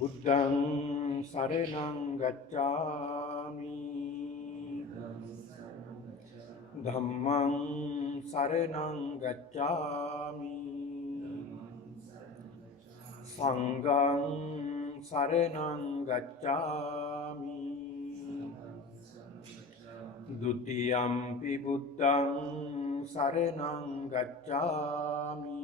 බුද්ධං සරණං ගච්ඡාමි ධම්මං සරණං ගච්ඡාමි සංඝං සරණං ගච්ඡාමි ဒုတိယံ පි බුද්ධං සරණං ගච්ඡාමි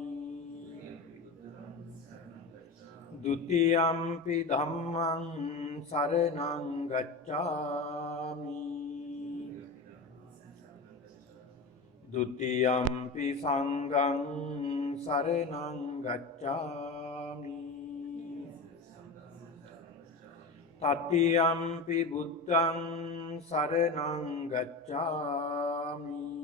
Dutiyampi dhammang saranang gacchami Dutiyampi sanghang saranang gacchami Tatiyampi buddhang saranang gacchami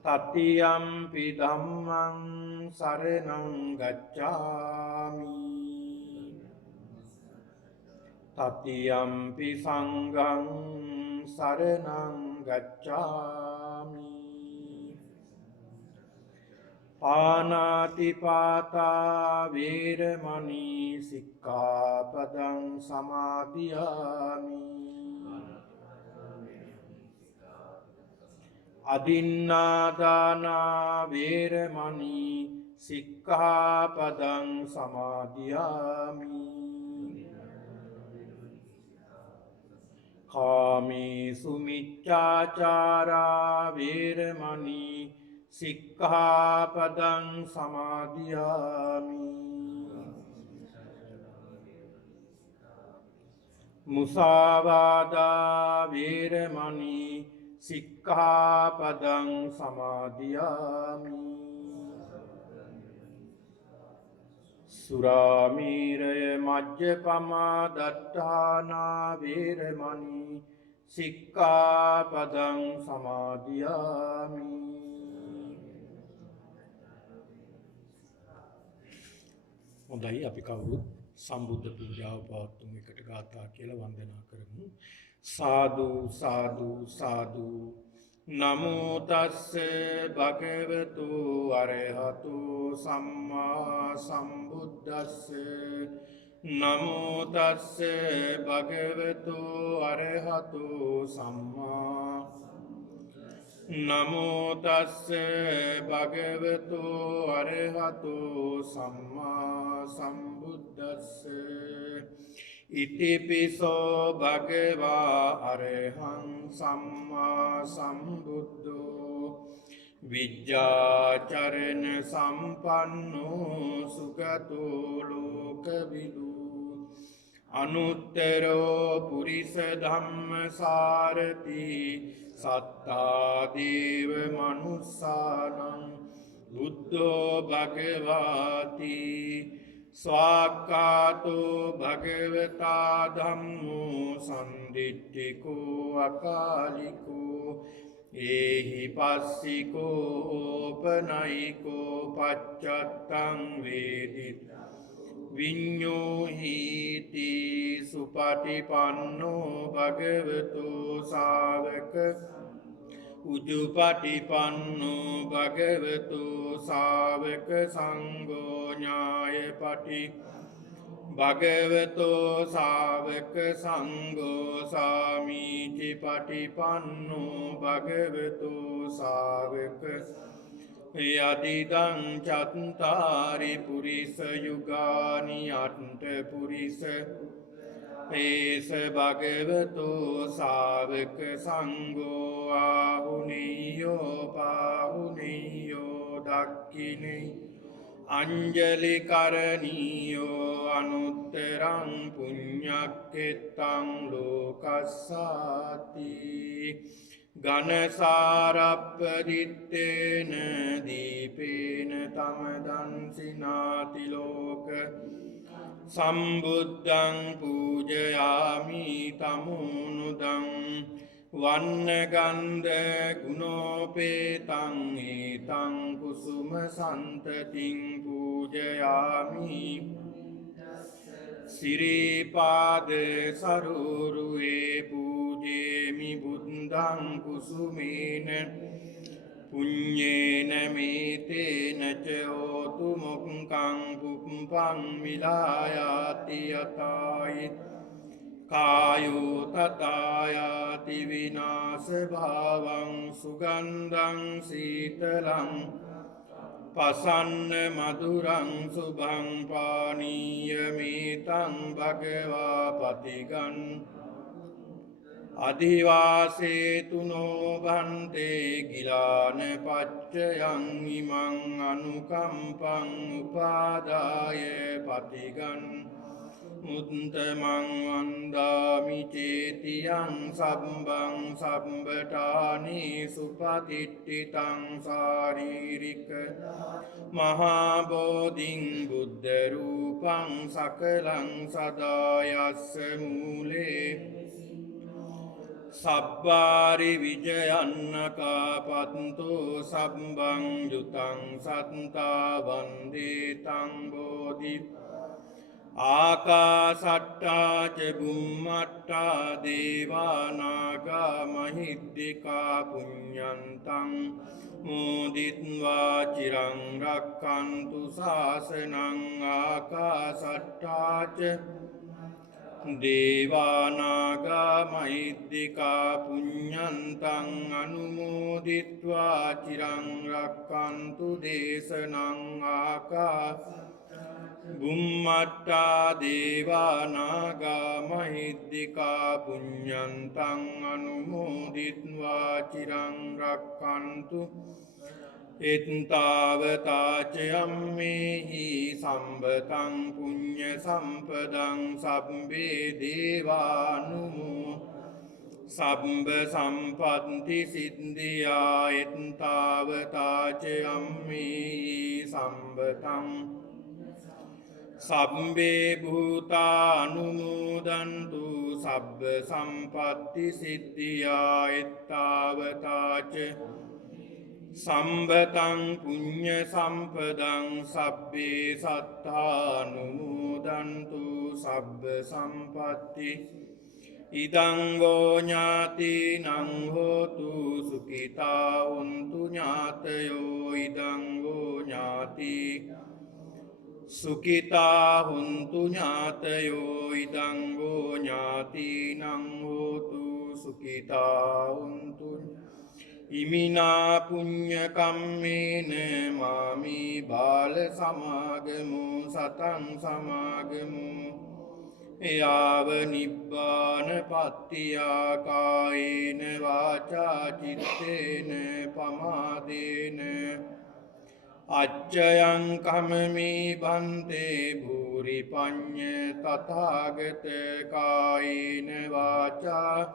Tatiyampi dhammang saranang gacchami Tatiyampi sanghang saranang gacchami Panatipata veramani sikkhapadang samadhiyami Adinādāna veramani sikkhapadang samadhiyami Kāmesu miccācārā veramani sikkhapadang samadhiyami Musāvādā veramani sikkhapadang samadhiyami Suramīraya majjapamā daṭṭhānā veramani sikkhapadang samadhiyami හොඳයි අපි කවුරුත් සම්බුද්ධ පූජාව පවත්වමු එකට ගාථා කියලා වන්දනා කරමු සාදු සාදු සාදු නමෝ තස්ස භගවතු අරහතු සම්මා සම්බුද්දස්ස නමෝ තස්ස භගවතු අරහතු සම්මා නමෝ තස්ස භගවතු අරහතු සම්මා සම්බුද්දස්ස ඉතිපිසෝ භගවා අරහං සම්මා සම්බුද්ධෝ විජ්ජාචරණ සම්පන්නෝ සුගතෝ ලෝකවිදු අනුත්තරෝ පුරිස ධම්මසාරති සත්තා දේව මනුස්සානං බුද්ධෝ භගවාති ස්වාක්ඛාතෝ භගවතා ධම්මෝ සම්දිට්ඨිකෝ අකාලිකෝ ඒහි පස්සිකෝ ඕපනයිකෝ පච්චත්තං වේදිත විඤ්ඤෝහීති සුපටිපන්නෝ භගවතෝ ශාවක උජුපටිපන්නෝ භගවතු ශාවක සංඝෝ ඥායපටි භගවතෝ ශාවක සංඝෝ සාමීචි පටිපන්නෝ භගවතු ශාවක යදිදං චත්තාරි පුරිස යුගානි අට්ඨ පුරිස ඒස භගවතු ශාවක සංඝෝ ආහුනීයෝ පාහුනීයෝ දක්ඛිනේ අංජලි කරණීයෝ අනුත්තරං පුඤ්ඤක්ඛෙත්තං ලෝකස්සාති ඝනසාරප්පදිත්තේන දීපේන තමදං සිනාති ලෝක සම්බුද්ධං පූජයාමි තමුනුදං වන්නගන්ධ ගුණෝපේතං ඒතං කුසුම සන්තතින් පූජයාමි සිරිපාද සරුරුවේ පූජේමි බුද්ධං කුසුමේන පුඤ්ඤේන මේතේන ච හෝතු මොක්ඛං පුප්පං මිලායාති යතයි කායෝ තතායාති විනාශ භාවං සුගන්ධං සීතලං පසන්න මధుරං සුභං පානීය මේතං භගවා පතිගන් අධිවාසේතුනෝ භන්තේ ගිලාන පච්චයං ඉමං අනුකම්පං උපාදාය පතිගන් මුත්තමං වන්දාමි චේතියං සම්බං සම්බටානි සුපතිට්ඨිතං සාරීරික මහා බෝධින් බුද්ධ රූපං සකලං සදායස්ස මූලේ සබ්බාරි විජයන්නකාපත්තෝ සම්බං යුතං සත්තා වන්දේ තං බෝධි ආකාසට්ටා ච බුම්මට්ටා දේවානාගා මහිද්దికා පුඤ්ඤන්තං මෝදිත්වා චිරං රක්ඛන්තු ශාසනං ආකාසට්ටා ච දේවානාගා මහිද්దికා පුඤ්ඤන්තං අනුමෝදිත්වා චිරං රක්ඛන්තු දේශනං බුම්මට්ටා දේවානාගා මහිද්దికා පුඤ්ඤන්තං අනුමෝදිත්වා චිරං රක්ඛන්තු එත්තාවතාච අම්මේහි සම්බතං පුඤ්ඤ සම්පදං සබ්බේ දේවානුමෝ සබ්බ සම්පත්ති සිද්ධියා එත්තාවතාච අම්මේහි සම්බතං සබ්බේ භූතානුමෝදන්තු සබ්බ සම්පත්ති සිද්ධියා එත්තාවතාච සම්බතං පුඤ්ඤ සම්පදං සබ්බේ සත්තානුමෝදන්තු සබ්බ සම්පත්ති ඉදං වෝ ඥාතිනං හෝතු සුඛිතා හොන්තු ඥාතයෝ ඉදං වෝ ඥාති සුඛිතා හොන්තු ඥාතයෝ ඉදං වෝ ඥාතිනං හෝතු සුඛිතා හොන්තු ඉමිනා පුඤ්ඤ කම්මේන මාමි බාල සමාගමු සතං සමාගමු යාව නිබ්බාන පත්තියා කායේන වාචා චිත්තේන පමාදේන අච්චයං කමමි බන්තේ භූරි පඤ්ඤ තථාගත කායේන වාචා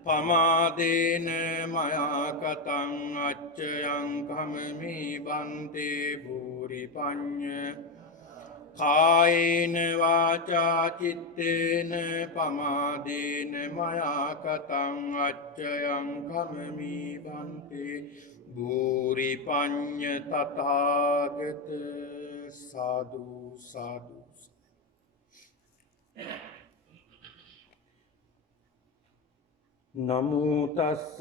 පමාදේන මයා කතං අච්චයං කමමි බන්තේ භූරි පඤ්ඤ කායේන වාචා චිත්තේන පමාදේන මයා කතං අච්චයං කමමි බන්තේ භූරි පඤ්ඤ තථාගත සාදු සාදු. නමෝ තස්ස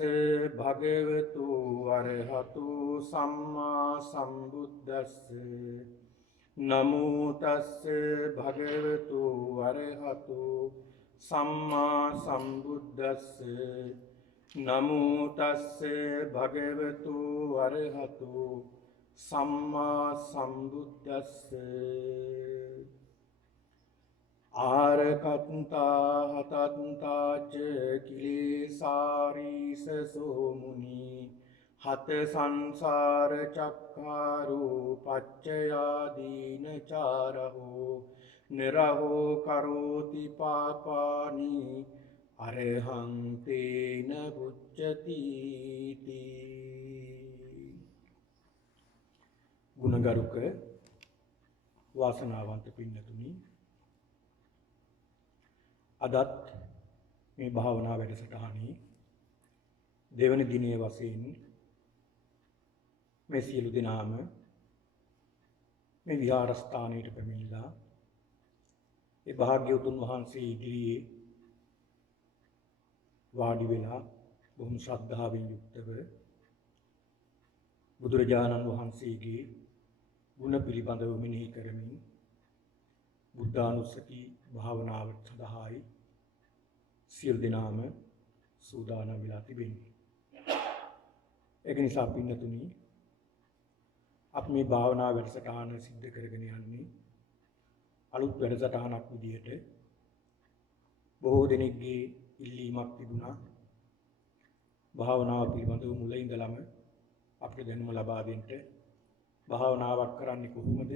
භගවතු අරහතු සම්මා සම්බුද්දස්ස නමෝ තස්ස භගවතු අරහතු සම්මා සම්බුද්දස්ස නමෝ තස්ස භගවතු අරහතු සම්මා සම්බුද්දස්ස ආරකත්තා හතත්තාච කිලේසාරීස සෝමුනි හත සංසාර චක්ඛාරෝ පච්චයාදීන චාරහෝ නිරහෝ කරෝති පාපානි අරහං තේන පුච්චති ගුණගරුක වාසනාවන්ත පින්නතුනි, අදත් මේ භාවනා වැඩසටහනේ දෙවන දිනයේ වශයෙන් මේ සියලු දෙනාම මේ විහාරස්ථානයට පැමිණිලා ඒ භාග්‍යවතුන් වහන්සේ ඉදිරියේ වාඩි වෙලා බොහොම ශ්‍රද්ධාවෙන් යුක්තව බුදුරජාණන් වහන්සේගේ ගුණ පිළිබඳව මෙනෙහි කරමින් බුද්ධානුස්සති භාවනාව සඳහායි සියලු දෙනාම සූදානම් වෙලා තිබෙන්නේ. ඒක නිසා පින්නතුනි අපි මේ භාවනා වැඩසටහන සිද්ධ කරගෙන යන්නේ අලුත් වැඩසටහනක් විදිහට බොහෝ දෙනෙක්ගේ ඉල්ලීමක් තිබුණා. භාවනාව පිළිබඳව මුල ඉඳලම අපිට දැනුම ලබා දෙන්න. භාවනාවක් කරන්නේ කොහොමද?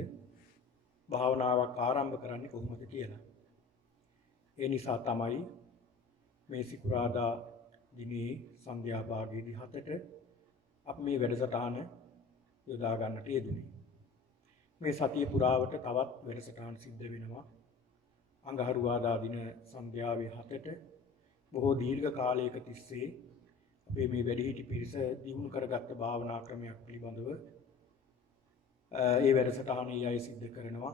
භාවනාවක් ආරම්භ කරන්නේ කොහොමද කියලා. ඒ නිසා තමයි මේ සිකුරාදා දිනේ සන්ධ්‍යා භාගයේදී 7ට අපි මේ වැඩසටහන යොදා ගන්නට යෙදුනේ. මේ සතිය පුරාවට තවත් වැඩසටහන් සිද්ධ වෙනවා. අඟහරුවාදා දින සන්ධ්‍යාවේ 7ට බොහෝ දීර්ඝ කාලයක තිස්සේ අපේ මේ වැඩිහිටි පිරිස දියුණු කරගත්ත භාවනා ක්‍රමයක් පිළිබඳව ඒ වැඩසටහනේ අය සිද්ධ කරනවා.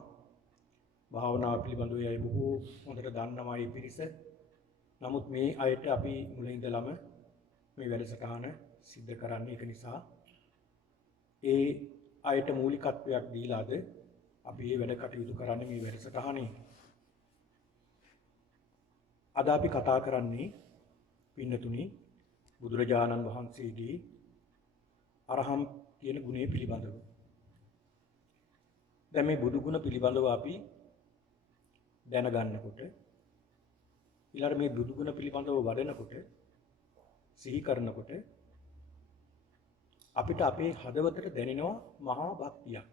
භාවනාව පිළිබඳව අය බොහෝ හොඳට දන්නවා මේ පිරිස. නමුත් මේ අයට අපි මුලින් ඉඳලම මේ වැඩසටහන සිද්ධ කරන්නේ. ඒක නිසා ඒ අයට මූලිකත්වයක් දීලාද අපි මේ වැඩ කටයුතු කරන්නේ මේ වැඩසටහනේ. අද අපි කතා කරන්නේ පින්නතුනි බුදුරජාණන් වහන්සේගේ අරහම් කියන ගුණය පිළිබඳව. දැන් මේ බුදු ගුණ පිළිබඳව අපි දැනගන්නකොට ඊළඟ මේ බුදු ගුණ පිළිබඳව වඩනකොට සිහි කරනකොට අපිට අපේ හදවතට දැනෙනවා මහා භක්තියක්.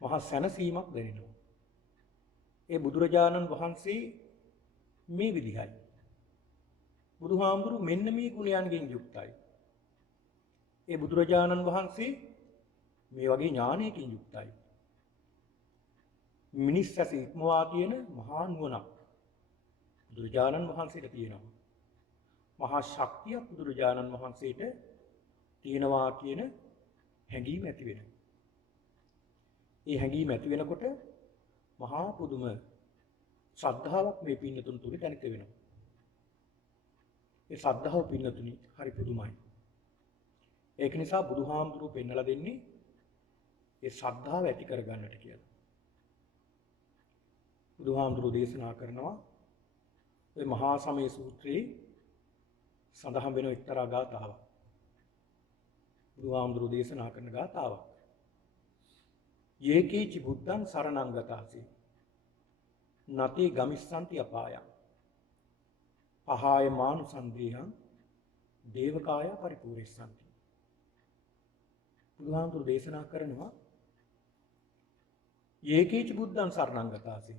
මහා සැනසීමක් දැනෙනවා. ඒ බුදුරජාණන් වහන්සේ මේ විදිහයි. බුදුහාමුදුරු මෙන්න මේ ගුණයන්ගෙන් යුක්තයි. ඒ බුදුරජාණන් වහන්සේ මේ වගේ ඥානයකින් යුක්තයි. මිනිස් ඇස ඉක්මවා තියෙන මහා නුවණක් බුදුරජාණන් වහන්සේට තියෙනවා. මහා ශක්තියක් බුදුරජාණන් වහන්සේට තියෙනවා කියන හැඟීම ඇති වෙනවා. ඒ හැඟීම ඇති වෙනකොට මහා පුදුම ශ්‍රද්ධාවක් මේ පින්නතුන් තුල දැනිට වෙනවා. ඒ ශ්‍රද්ධාව පින්නතුනි හරි පුදුමයි. ඒක නිසා බුදුහාමුදුරුවෝ පෙන්වලා දෙන්නේ ඒ ශ්‍රද්ධාව ඇති කරගන්නට කියලා. බුදුහාමුදුරුවෝ දේශනා කරනවා ඔය මහා සමය සූත්‍රයේ සඳහන් වෙන එක්තරා ගාථාවක්. බුදුහාමුදුරුවෝ දේශනා කරන ගාථාවක්. යේකීචි බුද්ධං සරණං ගතාසි නතේ ගමිස්සන්ති අපායං පහාය මානුසන්දේහං දේවකාය පරිපූර්ණස්සන්ති. බුදුහාමුදුරුවෝ දේශනා කරනවා යේකීචි බුද්ධං සරණං ගතාසි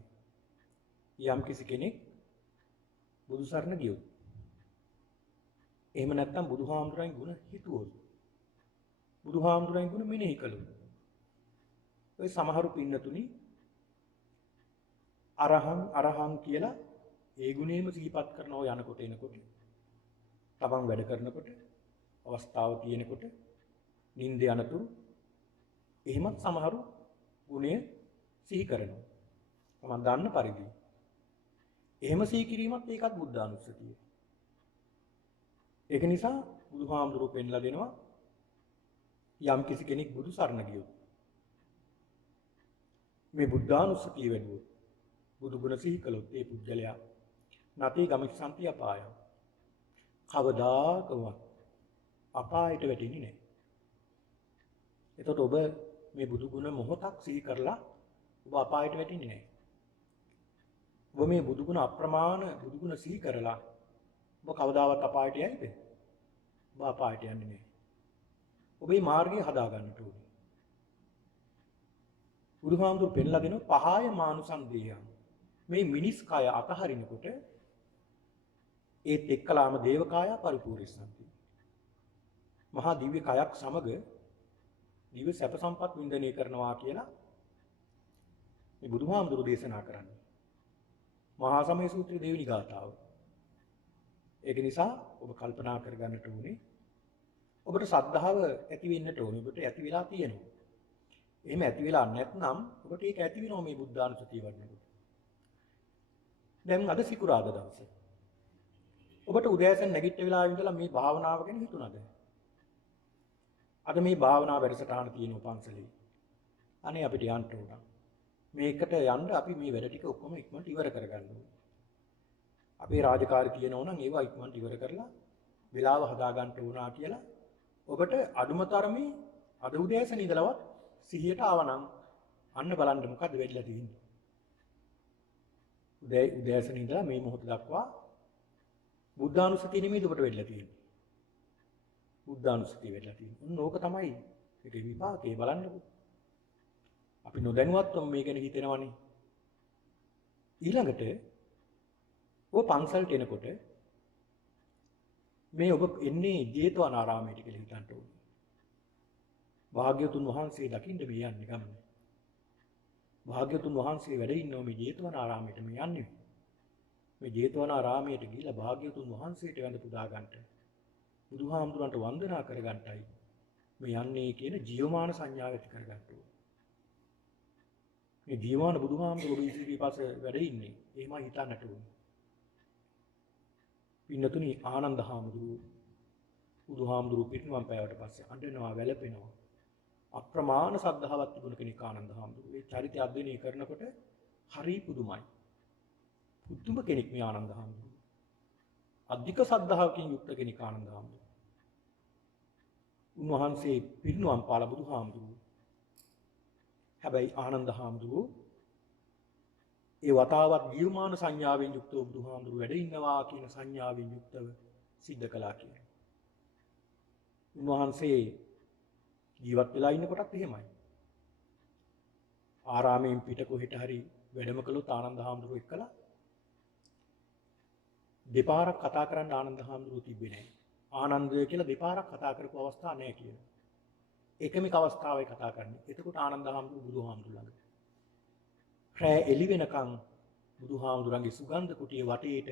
යම් කිසි කෙනෙක් බුදු සරණ ගියොත් එහෙම නැත්නම් බුදුහාමුදුරන් ගුණ හිතුවොත් බුදුහාමුදුරන් ගුණ මෙනෙහි කළොත් ඔය සමහරු පින්නතුනි අරහං කියලා ඒ ගුණේම සිහිපත් කරනව යනකොට එනකොට තමන් වැඩ කරනකොට අවස්ථාව තියෙනකොට නිින්ද යනතුරු එහෙමත් සමහරු ගුණය සිහි කරනවා. තමන් දන්න පරිදි. එහෙම සිහි කිරීමත් ඒකත් බුද්ධානුස්සතිය. ඒක නිසා බුදුහාමුදුරුවෝ පෙන්ලා දෙනවා යම් කිසි කෙනෙක් බුදු සරණ ගියොත් මේ බුද්ධානුස්සතිය වැඩුවොත් බුදු ගුණ සිහි කළොත් ඒ පුජ්‍යලයා නැති ගමිස්සන්ති අපායං කවදාකවත් අපායට වැටෙන්නේ නැහැ. එතකොට ඔබ මේ බුදු ගුණ මොහොතක් සිහි කරලා ඔබ අපායට වැටෙන්නේ නැහැ. ඔබ මේ බුදු ගුණ අප්‍රමාණ බුදු ගුණ සිහි කරලා ඔබ කවදාවත් අපායට යයිද? ඔබ අපායට යන්නේ නැහැ. ඔබේ මාර්ගය හදා ගන්නට ඕනේ. බුදුහාමුදුරු පෙන්ලා දෙනවා පහාය මානුසන්දේයං. මේ මිනිස් කය අතහරිනකොට ඒත් එක්කලාම දේවකාය පරිපූර්ණස්සන්ති. මහා දිව්‍ය කයක් සමග දිව්‍ය සැප සම්පත් වින්දනය කරනවා කියලා මේ බුදුහාමුදුරු දේශනා කරන්නේ. මහා සමය සූත්‍රයේ දෙවෙනි ගාථාව. ඒක නිසා ඔබ කල්පනා කරගන්නට ඕනේ ඔබට ශ්‍රද්ධාව ඇති වෙන්නට ඕනේ. ඔබට ඇති වෙලා තියෙනවා. එහෙම ඇති වෙලා නැත්නම් ඔබට ඒක ඇති වෙනවා මේ බුද්ධානුස්සතිය වඩනකොට. දැන් අද සිකුරාදා දවසේ. ඔබට උදෑසන නැගිට වෙලාවෙ ඉඳලා මේ භාවනාව ගැන හිතුණාද? අද මේ භාවනා වැඩසටහන තියෙනවා පන්සලේ. අනේ අපිට යන්න ඕන. මේකට යන්න අපි මේ වැඩ ටික ඔක්කොම ඉක්මනට ඉවර කරගන්න ඕනේ. අපේ රාජකාරී තියෙනවා නම් ඒවා ඉක්මනට ඉවර කරලා වෙලාව හදා ගන්න ඕනා කියලා ඔබට අඩුම තරමේ අද උදෑසන ඉඳලවත් සිහියට ආවනම් අන්න බලන්න මොකද්ද වෙලා තියෙන්නේ. උදෑසන ඉඳලා මේ මොහොත දක්වා බුද්ධානුස්සතිය නෙමෙයි ඔබට වෙලා තියෙන්නේ. බුද්ධානුස්සතිය වෙලා තියෙන්නේ. ඔන්න ඕක තමයි ඒකේ විපාකේ බලන්නකො. අපි නොදැනුවත්වම මේ ගැන හිතනවනේ. ඊළඟට ඔබ පන්සලට එනකොට මේ ඔබ එන්නේ ජේතවනාරාමයට කියලා හිතන්න ඕනේ. භාග්‍යවතුන් වහන්සේ දකින්න මේ යන්නේ ගමනේ. භාග්‍යවතුන් වහන්සේ වැඩ ඉන්නෝ මේ ජේතවනාරාමයට මේ යන්නේ. මේ ජේතවනාරාමයට ගිහිල්ලා භාග්‍යවතුන් වහන්සේට වැඳ පුදා ගන්නට බුදුහාමුදුරන්ට වන්දනා කර ගන්නටයි මේ යන්නේ කියන ජීවමාන සංඥාව ඇති කර ගන්න ඕනේ. මේ ජීවමාන බුදුහාමුදුරුවෝ ඉදිරියේ පාස වැඩ ඉන්නේ. එහෙමයි හිතන්නට ඕනේ. පින්නතුනි ආනන්ද හාමුදුරුවෝ බුදුහාමුදුරුවෝ පිරිනිවන් පෑවට පස්සේ අඬනවා වැළපෙනවා. අප්‍රමාණ ශ්‍රද්ධාවක් තිබුණ කෙනෙක් ආනන්ද හාමුදුරුවෝ. ඒ චරිතය අධ්‍යයනය කරනකොට හරි පුදුමයි. පුදුම කෙනෙක් මේ ආනන්ද හාමුදුරුවෝ. අධික ශ්‍රද්ධාවකින් යුක්ත කෙනෙක් ආනන්ද හාමුදුරුවෝ. උන්වහන්සේ පිරිනිවන් පාලා බුදුහාමුදුරුවෝ. හැබැයි ආනන්ද හාමුදුරුවෝ ඒ වතාවත් ජීවමාන සංඥාවෙන් යුක්තව බුදුහාමුදුරුවෝ වැඩ ඉන්නවා කියන සංඥාවෙන් යුක්තව සිද්ධ කළා කියලා. උන්වහන්සේ ජීවත් වෙලා ඉන්න කොටත් එහෙමයි. ආරාමයෙන් පිට කොහෙට හරි වැඩම කළොත් ආනන්ද හාමුදුරුවෝ එක්කලා දෙපාරක් කතා කරන්න ආනන්ද හාමුදුරුවෝ තිබ්බේ නැහැ. ආනන්දය කියලා දෙපාරක් කතා කරපු අවස්ථා නැහැ කියලා. එකමික අවස්ථාවේ කතා කරන්නේ. එතකොට ආනන්ද හාමුදුරුවෝ බුදුහාමුදුරුවෝ ළඟ. රෑ එළි වෙනකන් බුදුහාමුදුරන්ගේ සුගන්ධ කුටියේ වටේට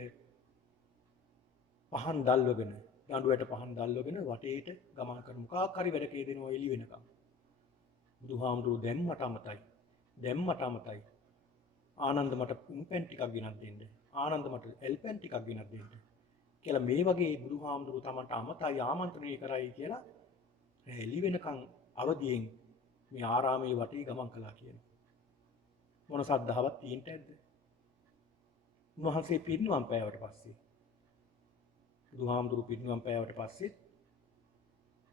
පහන් දැල්වගෙන දඬුවට පහන් දැල්වගෙන වටේට ගමන් කරන මොකක් හරි වැඩකේ දෙනවා එළි වෙනකන්. බුදුහාමුදුරුවෝ දැම්මට අමතයි. ආනන්ද මට උන්පැන් ටිකක් ගෙනත් දෙන්න. ආනන්ද මට එල්පැන් ටිකක් ගෙනත් දෙන්න. කියලා මේ වගේ බුදුහාමුදුරුවෝ තමන්ට අමතයි ආමන්ත්‍රණය කරයි කියලා එළි වෙනකන් අවදියෙන් මේ ආරාමයේ වටේ ගමන් කළා කියනවා. මොන සද්ධාවක් තියෙන්න ඇද්ද? උන්වහන්සේ පිරිනිවන් පෑවට පස්සේ බුදුහාමුදුරු පිරිනිවන් පෑවට පස්සේ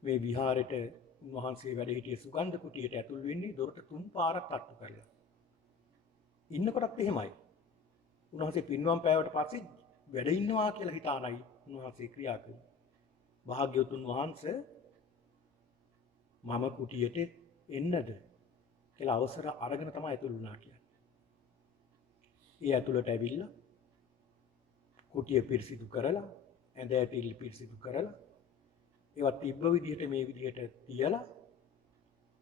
මේ විහාරෙට උන්වහන්සේ වැඩ හිටිය සුගන්ධ කුටියට ඇතුල් වෙන්නේ දොරට 3 පාරක් තට්ටු කරලා. ඉන්නකොටත් එහෙමයි. උන්වහන්සේ පිරිනිවන් පෑවට පස්සේ වැඩ ඉන්නවා කියලා හිතානයි උන්වහන්සේ ක්‍රියා කළේ. භාග්‍යවතුන් වහන්සේ මම කුටියට එන්නද කියලා අවසර අරගෙන තමයි ඇතුල් වුණා කියන්නේ. ඒ ඇතුළට ඇවිල්ලා කුටිය පිරිසිදු කරලා ඇඳ ඇතිලි පිරිසිදු කරලා ඒවත් තිබ්බ විදිහට මේ විදිහට තියලා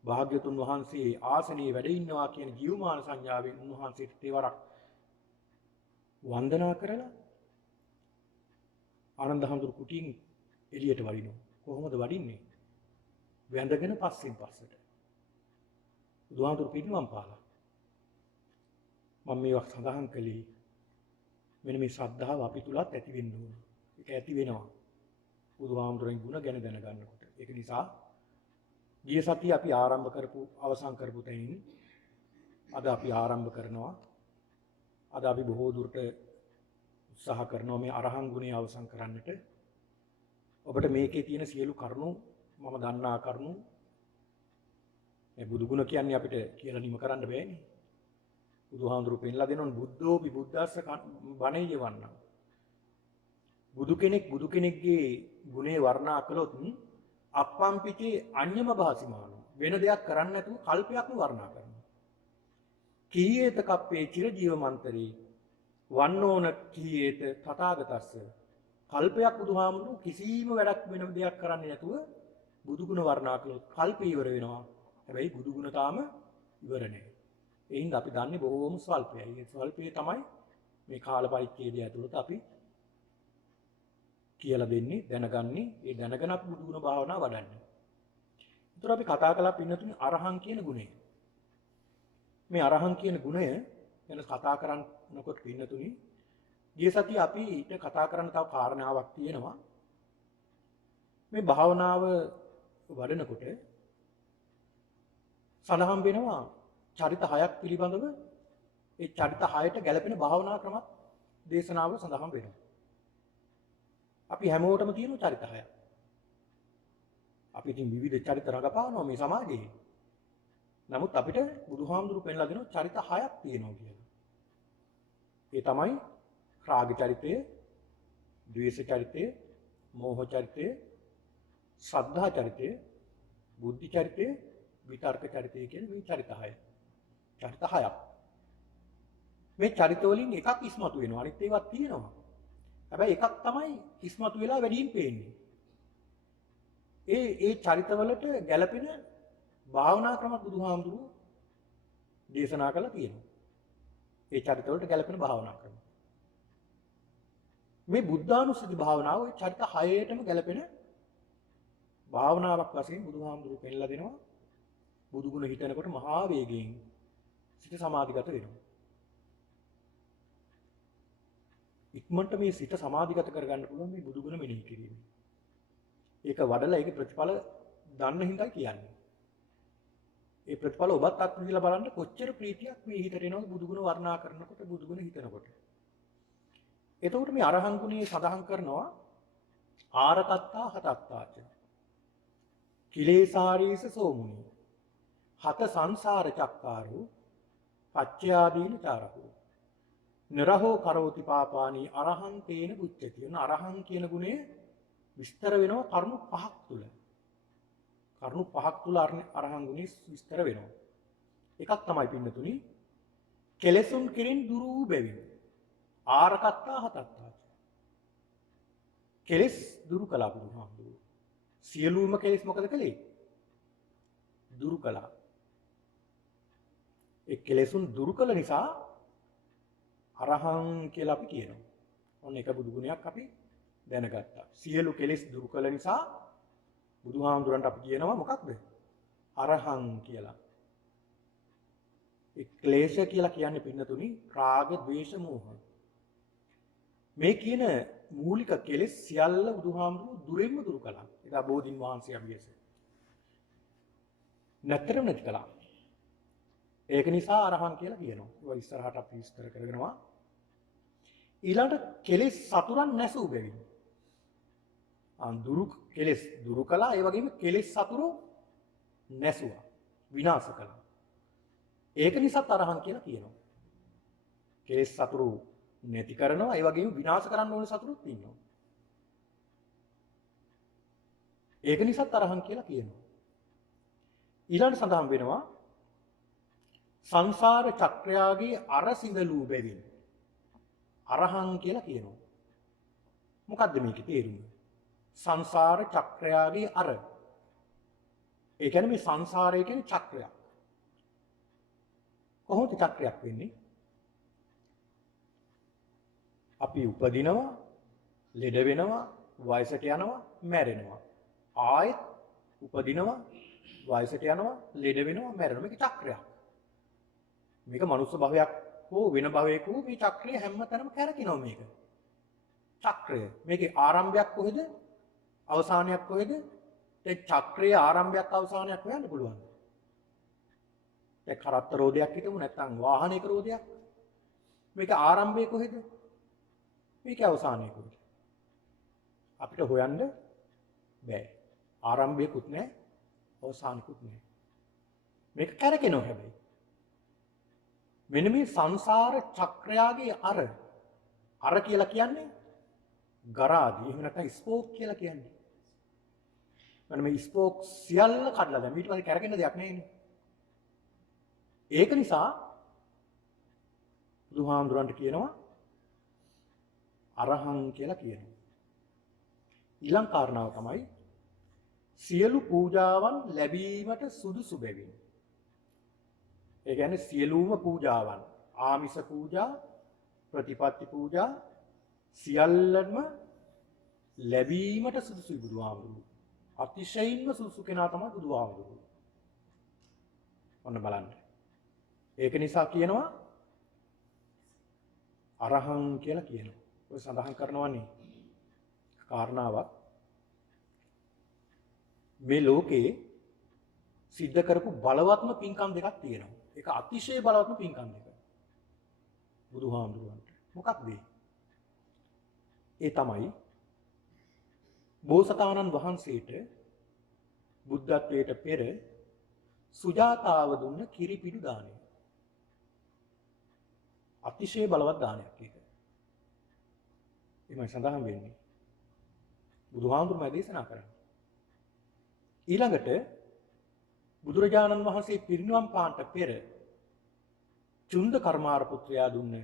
භාග්‍යතුන් වහන්සේ ආසනයේ වැඩ ඉන්නවා කියන ජීවමාන සංඥාවෙන් උන්වහන්සේට තෙවරක් වන්දනා කරලා ආනන්ද හඳුරු කුටියෙන් එළියට වඩිනවා. කොහොමද වඩින්නේ? වැඳගෙන පස්සෙන් පස්සට. බුදුහාමුදුරු පිරිනිවන් පාලා. මම මේවා සඳහන් කළේ මෙන්න මේ ශ්‍රද්ධාව අපි තුලත් ඇති වෙන්න ඕන. ඒක ඇති වෙනවා. බුදුහාමුදුරන් ගුණ ගැන දැනගන්නකොට. ඒක නිසා ගිය සතිය අපි අවසන් කරපු තැනින් අද අපි ආරම්භ කරනවා. අද අපි බොහෝ දුරට උත්සාහ කරනවා මේ අරහං ගුණය අවසන් කරන්නට. ඔබට මේකේ තියෙන සියලු කරුණු මම දන්නා කරුණු මේ බුදු ගුණ කියන්නේ අපිට කියලා නිම කරන්න බෑනේ. බුදුහාමුදුරු පෙන්ලා දෙනවනේ බුද්ධෝපි බුද්දස්ස බණේ වන්නා. බුදු කෙනෙක්ගේ ගුණේ වර්ණනා කළොත් අප්පම්පිතේ අඤ්ඤම භාසිමානෝ වෙන දෙයක් කරන්නේ නැතුව කල්පයක්ම වර්ණනා කරනවා. කීයේත කප්පේ චිරජීවමන්තරේ වන්නෝන කීයේත තථාගතස්ස කල්පයක් බුදුහාමුදුරු කිසිම වැඩක් වෙන දෙයක් කරන්නේ නැතුව බුදු ගුණ වර්ණනා කළොත් කල්පය ඉවර වෙනවා. හැබැයි බුදු ගුණ තාම ඉවර නැහැ. ඒ හින්දා අපි දන්නේ බොහෝම ස්වල්පයයි. ඒ ස්වල්පයේ තමයි මේ කාල පරිච්ඡේදය ඇතුළත අපි කියලා දෙන්නේ දැනගන්නේ ඒ දැනගෙන අපි බුදු ගුණ භාවනා වඩන්නේ. ඒතර අපි කතා කළා පින්නතුනි අරහං කියන ගුණය. මේ අරහං කියන ගුණය ගැන කතා කරනකොට පින්නතුනි ගිය සතියේ අපි ඊට කතා කරන්න තව කාරණාවක් තියෙනවා. මේ භාවනාව වඩනකොට සඳහන් වෙනවා චරිත 6ක් පිළිබඳව ඒ චරිත 6ට ගැලපෙන භාවනා ක්‍රම දේශනාව සඳහන් වෙනවා. අපි හැමෝටම තියෙන චරිත 6ක්. අපි ඉතින් විවිධ චරිත රඟපානවා මේ සමාජයේ. නමුත් අපිට බුදුහාමුදුරු පෙන්ලා දෙන චරිත 6ක් තියෙනවා කියලා. ඒ තමයි රාග චරිතය, ද්වේෂ චරිතය, මෝහ චරිතය, ශ්‍රද්ධා චරිතය, බුද්ධි චරිතය, විතර්ක චරිතය කියන මේ චරිත 6. චරිත 6ක්. මේ චරිත වලින් එකක් ඉස්මතු වෙනවා. අනිත් ඒවා තියෙනවා. හැබැයි එකක් තමයි ඉස්මතු වෙලා වැඩියෙන් පේන්නේ. ඒ චරිතවලට ගැළපෙන භාවනා ක්‍රම බුදුහාමුදුරුවෝ දේශනා කළා තියෙනවා. ඒ චරිතවලට ගැළපෙන භාවනා ක්‍රම. මේ බුද්ධානුස්සති භාවනාව ওই චරිත 6ටම ගැළපෙන භාවනාවක් වශයෙන් බුදුහාමුදුරුවෝ පෙන්නලා දෙනවා. බුදු ගුණ හිතනකොට මහා වේගයෙන් සිත සමාධිගත වෙනවා. ඉක්මනට මේ සිත සමාධිගත කරගන්න පුළුවන් මේ බුදු ගුණ මෙනෙහි කිරීම. ඒක වඩලා ඒකේ ප්‍රතිඵල දන්න හින්දා කියන්නේ. ඒ ප්‍රතිඵල ඔබත් අත්විඳලා බලන්න කොච්චර ප්‍රීතියක් මේ හිතට එනවද බුදු ගුණ වර්ණනා කරනකොට බුදු ගුණ හිතනකොට. එතකොට මේ අරහං ගුණයේ සඳහන් කරනවා ආරතත්තා හතත්තාච. කිලේසාරීස සෝමුනි. හත සංසාර චක්කාරු පච්චයාදීන චාරකෝ. නරහෝ කරෝති පාපානි අරහං තේන බුච්චති. අරහං කියන ගුණය විස්තර වෙනවා කරුණු 5ක් තුල. කරුණු 5ක් තුල අරහං ගුණය විස්තර වෙනවා. එකක් තමයි පින්නතුනි කෙලෙසුන් කිරින් දුරු වූ බැවින් ආරකත්තා හතත්තා. කෙලෙස් දුරු කළා බුදුහාමුදුරුවෝ. සියලුම කෙලෙස් මොකද කළේ? දුරු කළා. ඒ කෙලෙසුන් දුරු කළ නිසා අරහං කියලා අපි කියනවා. ඔන්න එක බුදු ගුණයක් අපි දැනගත්තා. සියලු කෙලෙස් දුරු කළ නිසා බුදුහාමුදුරන්ට අපි කියනවා මොකක්ද? අරහං කියලා. ඒ ක්ලේශ කියලා කියන්නේ පින්නතුනි රාග, ද්වේෂ, මෝහ. මේ කියන මූලික කෙලෙස් සියල්ල බුදුහාමුදුරුවෝ දුරින්ම දුරු කළා. එදා බෝධින් වහන්සේ අභියස. නැතරම නැති කළා. ඒක නිසා අරහං කියලා කියනවා. ඒක ඉස්සරහට අපි විස්තර කරගෙනවා. ඊළඟට කෙලෙස් සතුරන් නැසූ බැවින්. කෙලෙස් දුරු කළා. ඒ වගේම කෙලෙස් සතුරු නැසුවා. විනාශ කළා. ඒක නිසාත් අරහං කියලා කියනවා. කෙලෙස් සතුරු නැති කරනවා. ඒ වගේම විනාශ කරන්න ඕන සතුරුත් ඉන්නවා. ඒක නිසාත් අරහං කියලා කියනවා. ඊළඟට සඳහන් වෙනවා සංසාර චක්‍රයාගේ අර සිඳලූ බැවින් අරහං කියලා කියනවා. මොකද්ද මේකේ තේරුම? සංසාර චක්‍රයාගේ අර. ඒ කියන්නේ මේ සංසාරය කියන්නේ චක්‍රයක්. කොහොමද චක්‍රයක් වෙන්නේ? අපි උපදිනවා, ලෙඩ වෙනවා, වයසට යනවා, මැරෙනවා. ආයෙත් උපදිනවා, වයසට යනවා, ලෙඩ වෙනවා, මැරෙනවා. මේක චක්‍රයක්. මේක මනුස්ස භවයක් හෝ වෙන භවයක හෝ මේ චක්‍රය හැමතැනම කැරකිනවා මේක. චක්‍රය. මේකේ ආරම්භයක් කොහෙද? අවසානයක් කොහෙද? ඒ චක්‍රයේ ආරම්භයක් අවසානයක් හොයන්න පුළුවන්. ඒ කරත්ත රෝදයක් හිටමු නැත්නම් වාහනයක රෝදයක්. මේක ආරම්භය කොහෙද? මේකේ අවසානය කොහෙද? අපිට හොයන්න බෑ. ආරම්භයකුත් නැහැ, අවසානකුත් නැහැ. මේක කැරකෙනවා හැබැයි. මෙන්න මේ සංසාර චක්‍රයාගේ අර කියලා කියන්නේ ගරාදි. එහෙම නැත්නම් ස්පෝක් කියලා කියන්නේ. මෙන්න මේ ස්පෝක් සියල්ල කඩලා දැන් ඊට පස්සේ කැරකෙන්න දෙයක් නැහැනේ. ඒක නිසා බුදුහාමුදුරන්ට කියනවා අරහං කියලා කියනවා. ඊළඟ කාරණාව තමයි සියලු පූජාවන් ලැබීමට සුදුසු බැවින්. ඒ කියන්නේ සියලුම පූජාවන් ආමිෂ පූජා, ප්‍රතිපත්ති පූජා සියල්ලම ලැබීමට සුදුසුයි බුදුහාමුදුරුවෝ. අතිශයින්ම සුදුසු කෙනා තමයි බුදුහාමුදුරුවෝ. ඔන්න බලන්න. ඒක නිසා කියනවා අරහං කියලා කියනවා. ඔය සඳහන් කරනවානේ කාරණාවක්. මේ ලෝකේ සිද්ධ කරපු බලවත්ම පින්කම් දෙකක් තියෙනවා. ඒක අතිශය බලවත්ම පින්කම් දෙක. බුදුහාමුදුරුවන්ට. මොකක්ද ඒ තමයි බෝසතාණන් වහන්සේට බුද්ධත්වයට පෙර සුජාතාව දුන්න කිරිපිඩු දානය. අතිශය බලවත් දානයක් ඒක. එමයි සඳහන් වෙන්නේ. බුදුහාමුදුරුවෝ දේශනා කරන්නේ. ඊළඟට බුදුරජාණන් වහන්සේ පිරිනිවන් පාන්නට පෙර චුන්ද කර්මාර පුත්‍රයා දුන්න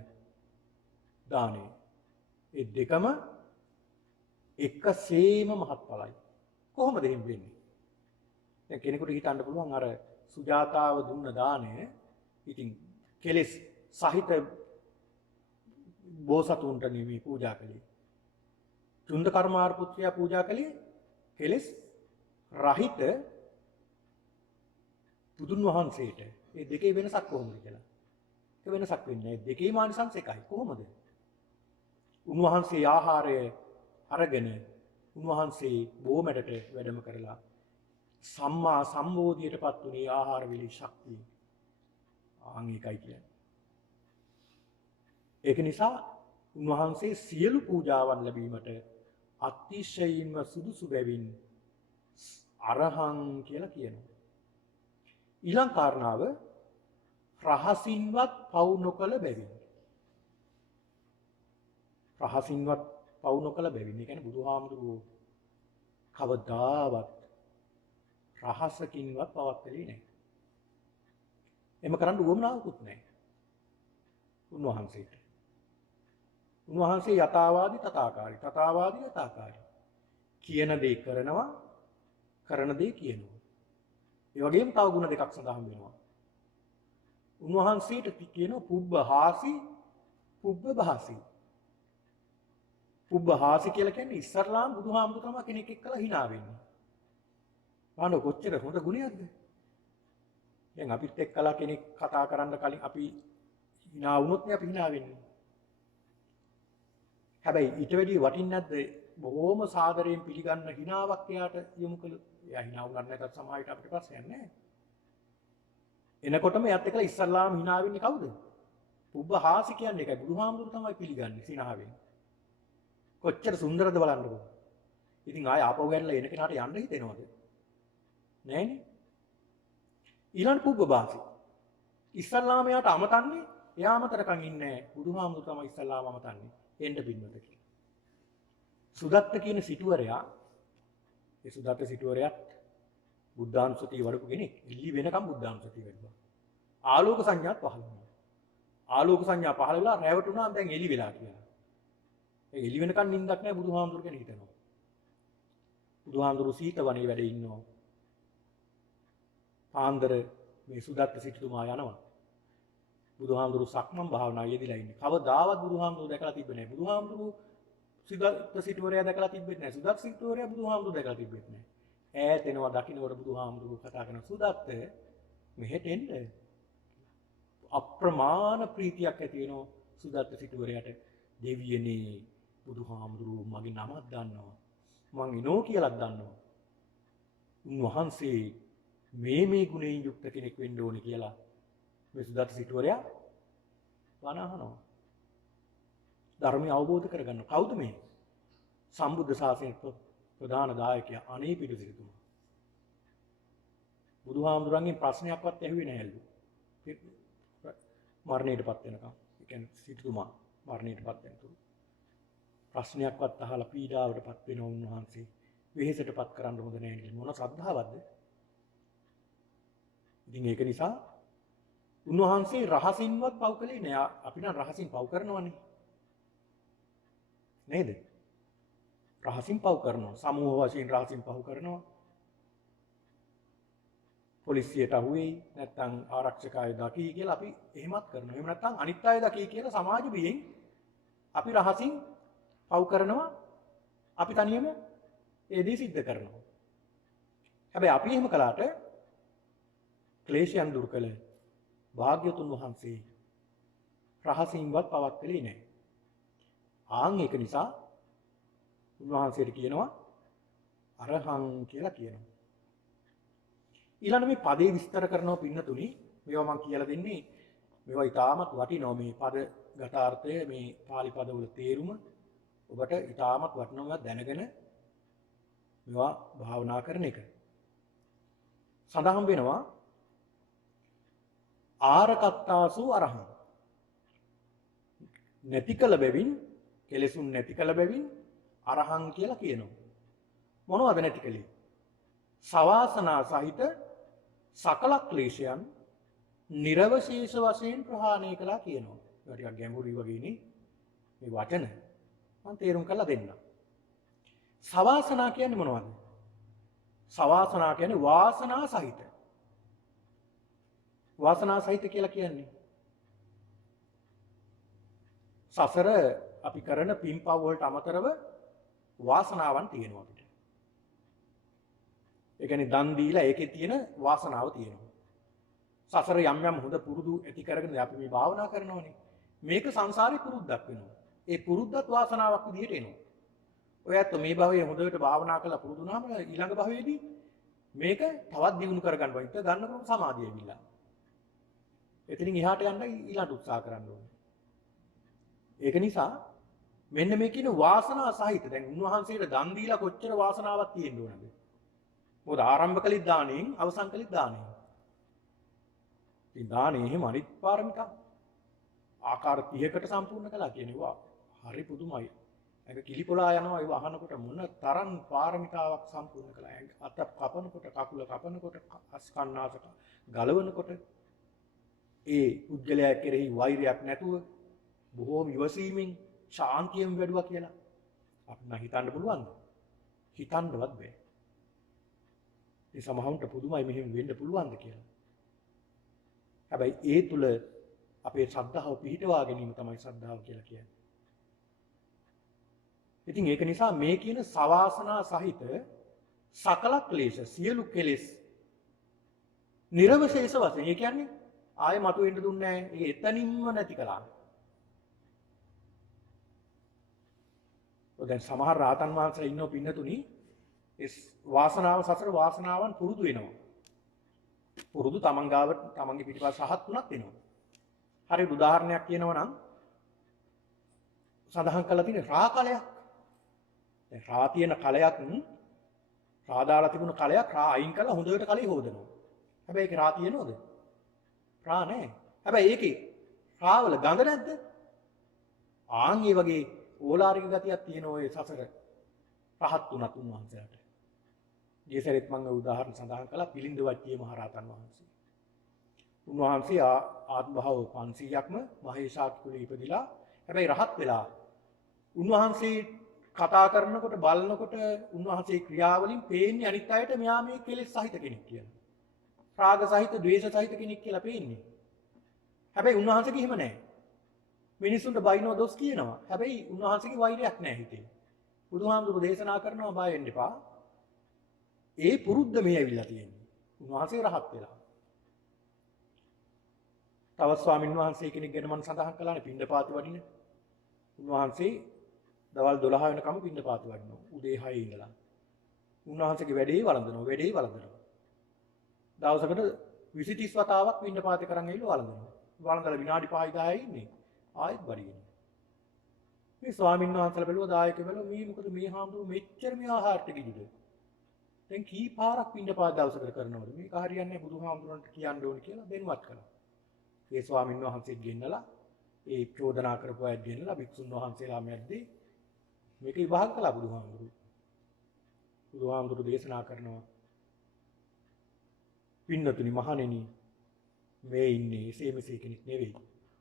දානය. ඒ දෙකම එකසේම මහත්ඵලයි. කොහොමද එහෙම වෙන්නේ? දැන් කෙනෙකුට හිතන්න පුළුවන් අර සුජාතාව දුන්න දාණය ඉතින් කෙලෙස් සහිත බෝසතුන්ට නෙමෙයි පූජා කළේ. චුන්ද කර්මාර පුත්‍රයා පූජා කළේ කෙලෙස් රහිත බුදුන් වහන්සේට. මේ දෙකේ වෙනසක් කොහොමද කියලා? ඒක වෙනසක් වෙන්නේ නැහැ. දෙකේම ආනිසංස එකයි. කොහොමද? උන්වහන්සේ ආහාරය අරගෙන උන්වහන්සේ බොමැටට වැඩම කරලා සම්මා සම්බෝධියටපත් වුණේ ආහාර විලි ශක්තිය. ආන් ඒකයි කියන්නේ. ඒක නිසා උන්වහන්සේ සියලු පූජාවන් ලැබීමට අතිශයින්ම සුදුසු බැවින් අරහං කියලා කියනවා. ඊළඟ කාරණාව රහසින්වත් පව් නොකළ බැවින්. රහසින්වත් පව් නොකළ බැවින්. ඒ කියන්නේ බුදුහාමුදුරුවෝ කවදාවත් රහසකින්වත් පවක් කළේ නැහැ. එම කරන්න උවමනාවකුත් නැහැ. උන්වහන්සේට. උන්වහන්සේ යථාවාදී තථාකාරී. තථාවාදී යථාකාරී. කියන දේ කරනවා, කරන දේ කියනවා. ඒ වගේම තව ගුණ දෙකක් සඳහන් වෙනවා. උන්වහන්සේට කියනවා පුබ්බහාසි, පුබ්බභාසි. පුබ්බහාසි කියලා කියන්නේ ඉස්සරලාම බුදුහාමුදුරුවෝ කෙනෙක් එක්කලා hina වෙන්නේ. බලන්න කොච්චර හොඳ ගුණයක්ද? දැන් අපිත් එක්කලා කෙනෙක් කතා කරන්න කලින් අපි hina වුණොත් නේ අපි hina වෙන්නේ. හැබැයි ඊට වැඩි වටින්නේ නැද්ද? බොහොම සාදරයෙන් පිළිගන්න hinaවක් එයාට යොමු කළොත් එයා hina වුණත් නැත්නම් සමාජයට අපිට ප්‍රශ්නයක් නැහැ. එනකොටම එයාත් එක්කලා ඉස්සල්ලාම hina වෙන්නේ කවුද? පුබ්බහාසි කියන්නේ ඒකයි. බුදුහාමුදුරුවෝ තමයි පිළිගන්නේ සිනහවෙන්. කොච්චර සුන්දරද බලන්නකෝ. ඉතින් ආය ආපහු ගැනලා එන කෙනාට යන්න හිතෙනවද? නෑනේ. ඊළඟ පුබ්බභාසි. ඉස්සල්ලාම එයාට අමතන්නේ එයා අමතරකම් ඉන්නේ නැහැ. බුදුහාමුදුරුවෝ තමයි ඉස්සල්ලාම අමතන්නේ. එන්න පින්නත කියලා. සුදත්ත කියන සිටුවරයා ඒ සුදත්ත සිටුවරයාත් බුද්ධානුස්සතිය වඩපු කෙනෙක්. එල්ලි වෙනකම් බුද්ධානුස්සතිය වැඩුවා. ආලෝක සංඥාත් පහළ වුණා. ආලෝක සංඥා පහළ වෙලා රැවටුණා දැන් එලි වෙලා කියලා. ඒ එලි වෙනකන් නිින්දක් නැහැ බුදුහාමුදුරු ගැන හිතනවා. බුදුහාමුදුරු සීතවනේ වැඩ ඉන්නවා. පාන්දර මේ සුදත්ත සිටුතුමා යනවා. බුදුහාමුදුරු සක්මන් භාවනා යෙදিলা ඉන්නේ. කවදාවත් බුදුහාමුදුරු දැකලා තිබ්බේ නැහැ. බුදුහාමුදුරු සුදත්ත සිටුවරයා දැකලා තිබ්බෙත් නැහැ. සුදත් සිටුවරයා බුදුහාමුදුරු දැකලා තිබ්බෙත් නැහැ. ඈත එනවා දකින්නකොට බුදුහාමුදුරු කතා කරන සුදත්ත මෙහෙට එන්න. අප්‍රමාණ ප්‍රීතියක් ඇති වෙනවා සුදත්ත සිටුවරයාට. දෙවියනේ බුදුහාමුදුරු මගේ නමක් දන්නවා. මං ඉනෝ කියලාත් දන්නවා. උන්වහන්සේ මේ ගුණයෙන් යුක්ත කෙනෙක් වෙන්න ඕනේ කියලා මේ සුදත්ත සිටුවරයා බණ අහනවා. ධර්මය අවබෝධ කරගන්න. කවුද මේ? සම්බුද්ධ ශාසනයේ ප්‍රධාන දායකයා අනේපිඩු සිටුතුමා. බුදුහාමුදුරන්ගෙන් ප්‍රශ්නයක්වත් ඇහුවේ නැහැලු. මරණයටපත් වෙනකම්. ඒ කියන්නේ සිටුතුමා මරණයටපත් වෙනතුරු ප්‍රශ්නයක්වත් අහලා පීඩාවටපත් වෙන උන්වහන්සේ වෙහෙසටපත් කරන්න හොඳ නැහැ නේද? මොන ශ්‍රද්ධාවක්ද? ඉතින් ඒක නිසා උන්වහන්සේ රහසින්වත් පව් කළේ නෑ. අපි නම් රහසින් පව් කරනවනේ. නේද? රහසින් පව් කරනවා. සමූහ වශයෙන් රහසින් පව් කරනවා. පොලිසියට අහුවෙයි නැත්නම් ආරක්ෂක අය දකී කියලා අපි එහෙමත් කරනවා. එහෙම නැත්නම් අනිත් අය දකී කියලා සමාජ බියෙන් අපි රහසින් පව් කරනවා. අපි තනියම ඒ දේ සිද්ධ කරනවා. හැබැයි අපි එහෙම කළාට ක්ලේශයන් දුරු කළ භාග්‍යතුන් වහන්සේ රහසින්වත් පවත්කලේ නැහැ. ආන් ඒක නිසා උන්වහන්සේට කියනවා අරහං කියලා කියනවා. ඊළඟ මේ පදේ විස්තර කරනව පින්නතුනි මේවා මම කියලා දෙන්නේ මේවා ඊටාමත් වටිනවා මේ පද ගතාර්ථය මේ පාලි පදවල තේරුම ඔබට ඊටාමත් වටිනවා දැනගෙන මේවා භාවනා කරන එක. සඳහන් වෙනවා ආරකත්තාසු අරහං නැති කළ බැවින් කෙලෙසුන් නැති කළ බැවින් අරහං කියලා කියනවා. මොනවද නැති කළේ? සවාසනා සහිත සකල ක්ලේශයන් නිර්වශේෂ වශයෙන් ප්‍රහාණය කළා කියනවා. ඒක ටිකක් ගැඹුරුයි වගේනේ මේ වචන. මම තේරුම් කරලා දෙන්නම්. සවාසනා කියන්නේ මොනවද? සවාසනා කියන්නේ වාසනා සහිත. වාසනා සහිත කියලා කියන්නේ සසර අපි කරන පින්පව් වලට අමතරව වාසනාවන් තියෙනවා අපිට. ඒ කියන්නේ දන් දීලා ඒකේ තියෙන වාසනාව තියෙනවා. සසර යම් යම් හොඳ පුරුදු ඇති කරගෙන අපි මේ භාවනා කරනවානේ. මේක සංසාරේ පුරුද්දක් වෙනවා. ඒ පුරුද්දත් වාසනාවක් විදිහට එනවා. ඔයත් මේ භවයේ හොඳට භාවනා කරලා පුරුදු වුණාම ඊළඟ භවයේදී මේක තවත් දියුණු කරගන්න බෑ. ඒක ගන්නකොට සමාධිය ඇවිල්ලා. එතනින් එහාට යන්න ඊළඟට උත්සාහ කරන්න ඕනේ. ඒක නිසා මෙන්න මේ කියන වාසනා සහිත දැන් උන්වහන්සේට දන් දීලා කොච්චර වාසනාවක් තියෙන්න ඕනද? මොකද ආරම්භ කළේ දාණයෙන් අවසන් කළේ දාණයෙන්. ඉතින් දාණය එහෙම අනිත් පාරමිතා ආකාර 30කට සම්පූර්ණ කළා කියනවා. හරි පුදුමයි. ඒක කිලිපොලා යනවා ඒව අහනකොට මොන තරම් පාරමිතාවක් සම්පූර්ණ කළා. අත කපනකොට කකුල කපනකොට අස්කන්නාසක ගලවනකොට ඒ පුද්ගලයා කෙරෙහි වෛරයක් නැතුව බොහෝම ඉවසීමෙන් ශාන්තියෙන් වැඩුවා කියලා අපිට නම් හිතන්න පුළුවන්ද? හිතන්නවත් බෑ. ඒ සමහරුන්ට පුදුමයි මෙහෙම වෙන්න පුළුවන්ද කියලා. හැබැයි ඒ තුල අපේ ශ්‍රද්ධාව පිහිටවා ගැනීම තමයි ශ්‍රද්ධාව කියලා කියන්නේ. ඉතින් ඒක නිසා මේ කියන සවාසනා සහිත සකල ක්ලේශ සියලු කෙලෙස් නිර්වශේෂ වශයෙන් ඒ කියන්නේ ආයෙ මතුවෙන්න දුන්නේ නැහැ. ඒ එතනින්ම නැති කළා. දැන් සමහර රාතන් වහන්සේලා ඉන්නව පින්නතුනි ඒ වාසනාව සසර වාසනාවන් පුරුදු වෙනවා. පුරුදු තමන් ගාව තමන්ගේ පිටිපස්ස සහත් තුනක් වෙනවා. හරි උදාහරණයක් කියනවා නම් සඳහන් කරලා තියෙන රා කලයක්. දැන් රා තියෙන කලයක් රා දාලා තිබුණ කලයක් රා අයින් කරලා හොඳට කලේ හොදනවා. හැබැයි ඒක රා තියෙනවද? රා නැහැ. හැබැයි ඒකේ රාවල ගඳ නැද්ද? ආන් ඒ වගේ ඕලාරික ගතියක් තියෙන ඔය සසර රහත් තුනක් උන්වහන්සේලාට. ජීසරිත් මම උදාහරණ සඳහන් කළා පිළිඳ වච්චේ මහ රහතන් වහන්සේ. උන්වහන්සේ ආත්මභාව 500ක්ම මහේශාක් කුලේ ඉපදිලා හැබැයි රහත් වෙලා උන්වහන්සේ කතා කරනකොට බලනකොට උන්වහන්සේ ක්‍රියාවලින් පේන්නේ අනිත් අයට මෙයා මේ කෙලෙස් සහිත කෙනෙක් කියලා. රාග සහිත, ද්වේෂ සහිත කෙනෙක් කියලා පේන්නේ. හැබැයි උන්වහන්සේගේ එහෙම නැහැ. මිනිසුන්ට බයිනෝ දොස් කියනවා. හැබැයි උන්වහන්සේගේ වෛරයක් නැහැ හිතේ. බුදුහාමුදුරු දේශනා කරනවා බය වෙන්න එපා. ඒ පුරුද්ද මේ ඇවිල්ලා තියෙන්නේ. උන්වහන්සේ රහත් වෙලා. තවත් ස්වාමීන් වහන්සේ කෙනෙක් ගැන මම සඳහන් කළානේ පින්ඩපාති වඩින. උන්වහන්සේ දවල් 12 වෙනකම් පින්ඩපාති වඩිනවා. උදේ 6 ඉඳලා. උන්වහන්සේගේ වැඩේ වළඳනවා. දවසකට 20 30 වතාවක් පින්ඩපාති කරන් ඇවිල්ලා වළඳනවා. වළඳලා විනාඩි 5-10 ඉන්නේ. ආයෙත් බඩගිනිනවා. මේ ස්වාමීන් වහන්සේලා බැලුවා දායක බැලුවා මේ මොකද මේ හාමුදුරු මෙච්චර මේ ආහාර ටික කිදුද? දැන් කී පාරක් පින්ඩපාත දවසකට කරනවද? මේක හරියන්නේ බුදුහාමුදුරන්ට කියන්න ඕනේ කියලා දෙන්වත් කළා. ඒ ස්වාමීන් වහන්සේත් ගෙන්නලා ඒ චෝදනා කරපු අය ගෙන්නලා භික්ෂුන් වහන්සේලා මැද්දේ මේක විභාග කළා බුදුහාමුදුරු. බුදුහාමුදුරු දේශනා කරනවා පින්නතුනි මහණෙනි මේ ඉන්නේ එසේ මෙසේ කෙනෙක් නෙවෙයි.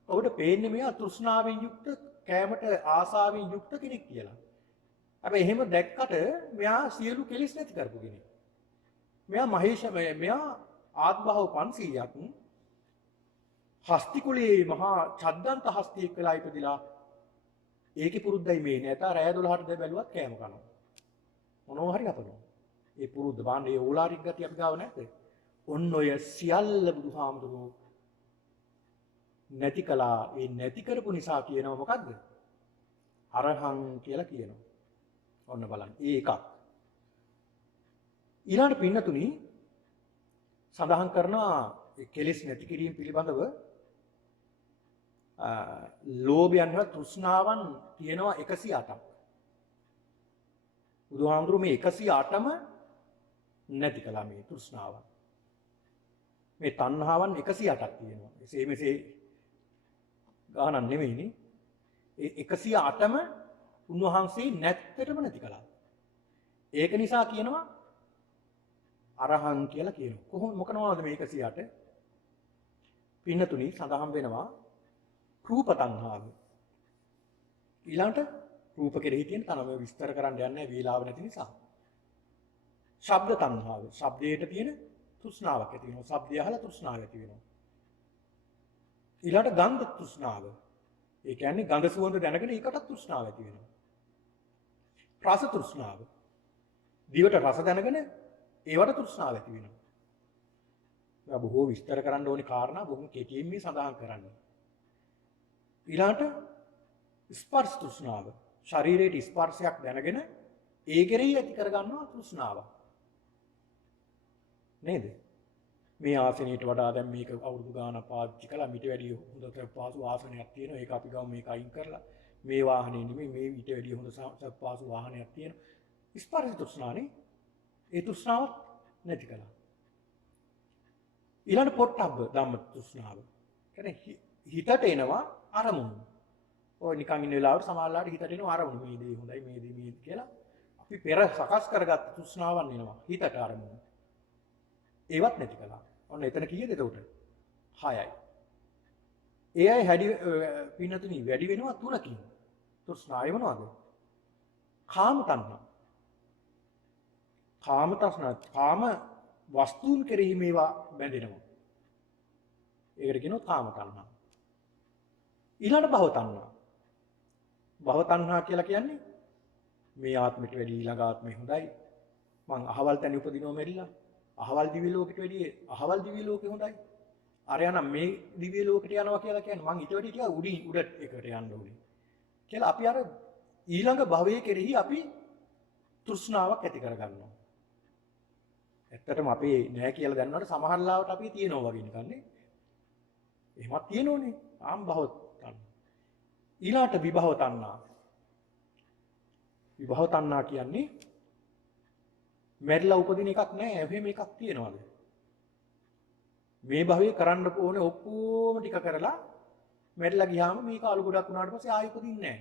ඔබට පේන්නේ මෙයා තෘෂ්ණාවෙන් යුක්ත කෑමට ආසාවෙන් යුක්ත කෙනෙක් කියලා. හැබැයි එහෙම දැක්කට මෙයා සියලු කෙලෙස් නැති කරපු කෙනෙක්. මෙයා ආත්මභාව 500ක් හස්ති කුලයේ මහා චද්දන්ත හස්තියෙක් වෙලා ඉපදිලා ඒකේ පුරුද්දයි මේ නැත රෑ 12ට බැලුවත් කෑම කනවා. මොනවා හරි හපනවා. ඒ පුරුද්ද බාන්න ඒ ඕලාරික ගතිය අපි ගාව නැද්ද? ඔන්න ඔය සියල්ල බුදුහාමුදුරුවෝ නැති කළා. ඒ නැති කරපු නිසා කියනවා මොකද්ද? අරහං කියලා කියනවා. ඔන්න බලන්න. ඒ එකක්. ඊළඟට පින්නතුනි සඳහන් කරනවා කෙලෙස් නැති කිරීම පිළිබඳව ලෝභයන් හා තෘෂ්ණාවන් තියෙනවා 108ක්. බුදුහාමුදුරුවෝ මේ 108ම නැති කළා මේ තෘෂ්ණාවන්. මේ තණ්හාවන් 108ක් තියෙනවා. එසේ මෙසේ ගානක් නෙමෙයිනේ. ඒ 108ම උන්වහන්සේ නැත්තටම නැති කළා. ඒක නිසා කියනවා අරහං කියලා කියනවා. කොහොම මොකනවාද මේ 108? පින්නතුනි සඳහන් වෙනවා රූප තණ්හාව. ඊළඟට රූප කෙරෙහි තියෙන තනම විස්තර කරන්න යන්නේ වේලාව නැති නිසා. ශබ්ද තණ්හාව. ශබ්දයට තියෙන තෘෂ්ණාවක් ඇති වෙනවා. ශබ්දය අහලා තෘෂ්ණාව ඇති වෙනවා. ඊළඟට ගන්ධ තෘෂ්ණාව. ඒ කියන්නේ ගඳ සුවඳ දැනගෙන ඒකටත් තෘෂ්ණාව ඇති වෙනවා. රස තෘෂ්ණාව. දිවට රස දැනගෙන ඒවට තෘෂ්ණාව ඇති වෙනවා. මේ බොහෝ විස්තර කරන්න ඕනේ කාරණා බොහොම කෙටියෙන් මේ සඳහන් කරන්නේ. ඊළඟට ස්පර්ශ තෘෂ්ණාව. ශරීරයේ ස්පර්ශයක් දැනගෙන ඒ කෙරෙහි ඇති කරගන්නවා තෘෂ්ණාව. නේද? මේ ආසනයට වඩා දැන් මේක අවුරුදු ගානක් පාවිච්චි කළා මිට වැඩිය හොඳට පහසු ආසනයක් තියෙනවා. ඒක අපි ගාව මේක අයින් කරලා මේ වාහනේ නෙමෙයි මේ ඊට වැඩිය හොඳ පහසු වාහනයක් තියෙනවා. ස්පර්ශ තෘෂ්ණානේ ඒ තෘෂ්ණාව නැති කළා. ඊළඟ පොට්ටබ්බ ධම්ම තෘෂ්ණාව. කියන්නේ හිතට එනවා අරමුණු. ඔය නිකන් ඉන්න වෙලාවට සමහරලාට හිතට එනවා අරමුණු. මේ දේ හොඳයි මේ දේ කියලා අපි පෙර සකස් කරගත්ත තෘෂ්ණාවන් එනවා හිතට අරමුණු. ඒවත් නැති කළා. ඔන්න එතන කීයද එතකොට? 6යි. ඒ අය හැඩි පින්නතුනි වැඩි වෙනවා 3කින්. තෘෂ්ණාව මොනවද? කාම තණ්හා. කාම තෘෂ්ණා කාම වස්තුන් කෙරෙහි මේවා බැඳෙනවා. ඒකට කියනවා කාම තණ්හා. ඊළඟ භව තණ්හා. භව තණ්හා කියලා කියන්නේ මේ ආත්මෙට වැඩි ඊළඟ ආත්මෙ හොඳයි. මං අහවල් තැන උපදිනවා මෙරිලා. අහවල් දිව්‍ය ලෝකෙට වැඩිය අහවල් දිව්‍ය ලෝකෙ හොඳයි. අරයනම් මේ දිව්‍ය ලෝකෙට යනවා කියලා කියන්නේ මං ඊට වැඩිය ටිකක් උඩින් උඩ එකට යන්න ඕනේ. කියලා අපි අර ඊළඟ භවයේ කෙරෙහි අපි තෘෂ්ණාවක් ඇති කරගන්නවා. ඇත්තටම අපේ නෑ කියලා දැනනකොට සමහර ලාවට අපි තියෙනවා වගේ නිකන්නේ. එහෙමත් තියෙනෝනේ. ආම් භව තණ්හා. ඊළාට විභව තණ්හා. විභව තණ්හා කියන්නේ මැරිලා උපදින එකක් නෑ. එහෙම එකක් තියෙනවද? මේ භවයේ කරන්න ඕනේ ඔක්කොම ටික කරලා මැරිලා ගියාම මේක අලු ගොඩක් වුණාට පස්සේ ආයෙ උපදින්නේ නෑ.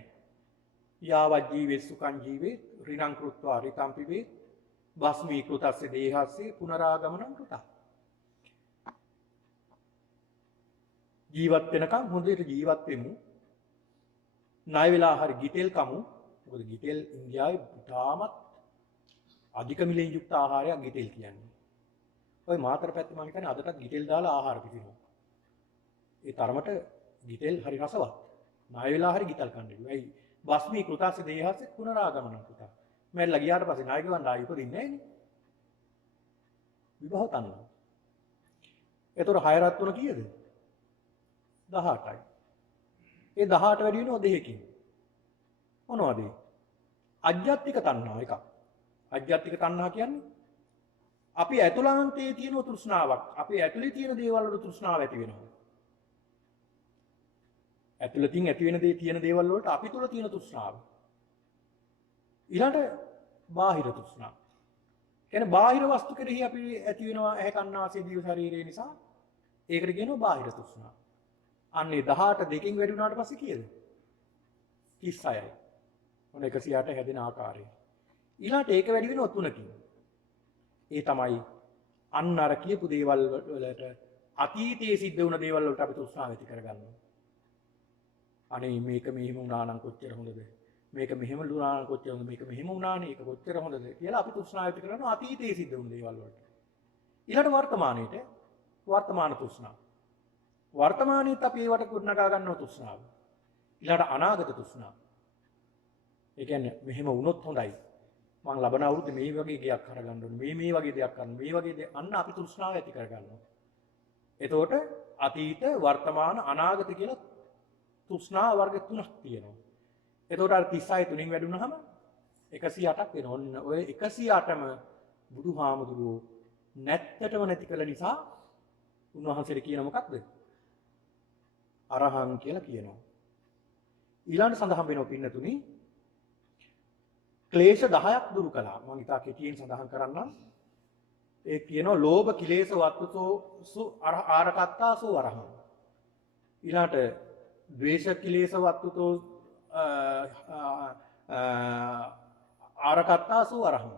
යාවත් ජීවේ සුඛං ජීවේ ඍණං කෘත්වා රිතම්පි වේ භස්මී කෘතස්ස දේහස්සේ පුනරාගමනං කෘතං. ජීවත් වෙනකම් හොඳට ජීවත් වෙමු. ණය වෙලා හරි ගිතෙල් කමු. මොකද ගිතෙල් ඉන්දියාවේ තාමත් අධික මිලෙන් යුක්ත ආහාරයක් ගිතෙල් කියන්නේ. ඔය මාතර පැත්තේ මම කියන්නේ අදටත් ගිතෙල් දාලා ආහාර පිටිනවා. ඒ තරමට ගිතෙල් හරි රසවත්. ණය වෙලා හරි ගිතල් කන්න කිව්වා. ඇයි? භස්මී කෘතස්ස දේහස්සේ පුනරාගමනං කෘතං. මැරිලා ගියාට පස්සේ ණය ගෙවන්න ආයෙ උපදින්නේ නැහැ නේ. විභව තණ්හා. ඒතර 6 රත් තුන කීයද? 18යි. ඒ 18 වැඩි වෙනව දෙකකින්. මොනවද? අජ්ජත්තික තණ්හා එකක්. අජ්ජත්තික තණ්හා කියන්නේ අපි ඇතුළාන්තයේ තියෙන තෘෂ්ණාවක්. අපි ඇතුලේ තියෙන දේවල් වල තෘෂ්ණාව ඇති වෙනවා. ඇතුළතින් ඇති වෙන දේ තියෙන දේවල් වලට අපි තුල තියෙන තෘෂ්ණාව. ඊළඟ බාහිර තෘෂ්ණාව. කියන්නේ බාහිර වස්තු කෙරෙහි අපි ඇති වෙනවා ඇහැ කන නාසය දිව ශරීරය නිසා. ඒකට කියනවා බාහිර තෘෂ්ණාව. අන්නේ 18 දෙකෙන් වැඩි වුණාට පස්සේ කීයද? 36යි. මොන 108 හැදෙන ආකාරය. ඊළාට ඒක වැඩි වෙනවා 3කින්. ඒ තමයි අන්න අර කියපු දේවල් වලට අතීතයේ සිද්ධ වුණ දේවල් වලට අපි තෘෂ්ණාව ඇති කරගන්නවා. අනේ මේක මෙහෙම වුණා නම් කොච්චර හොඳද? මේක මෙහෙම වුණා නම් කොච්චර හොඳද? මේක මෙහෙම වුණානේ ඒක කොච්චර හොඳද කියලා අපි තෘෂ්ණාව ඇති කරනවා අතීතයේ සිද්ධ වුණ දේවල් වලට. ඊළාට වර්තමානයේට වර්තමාන තෘෂ්ණාව. වර්තමානයේත් අපි ඒවට ගොඩනගා ගන්නවා තෘෂ්ණාව. ඊළාට අනාගත තෘෂ්ණාව. ඒ කියන්නේ මෙහෙම වුණොත් හොඳයි. මං ලබන අවුරුද්දේ මේ වගේ ගයක් අරගන්න ඕනේ. මේ වගේ දෙයක් කරන්න. මේ වගේ දේ අන්න අපි තෘෂ්ණාව ඇති කරගන්නවා. එතකොට අතීත, වර්තමාන, අනාගත කියලා තෘෂ්ණා වර්ග තුනක් තියෙනවා. එතකොට අර 36 තුنين වැඩුණාම 108ක් වෙනවා. ඔන්න ඔය 108ම බුදුහාමුදුරුවෝ නැත්තටම නැති කළ නිසා උන්වහන්සේට කියන මොකක්ද? අරහං කියලා කියනවා. ඊළඟ සඳහන් වෙනවා පින්නතුනි ක්ලේශ 10ක් දුරු කළා. මම ඉතා කෙටියෙන් සඳහන් කරන්නම්. ඒ කියනවා ලෝභ කිලේශ වත්තුසෝ ආරකත්තාසෝ අරහං. ඊළාට ද්වේෂ කිලේශ වත්තුතෝ ආරකත්තාසෝ අරහං.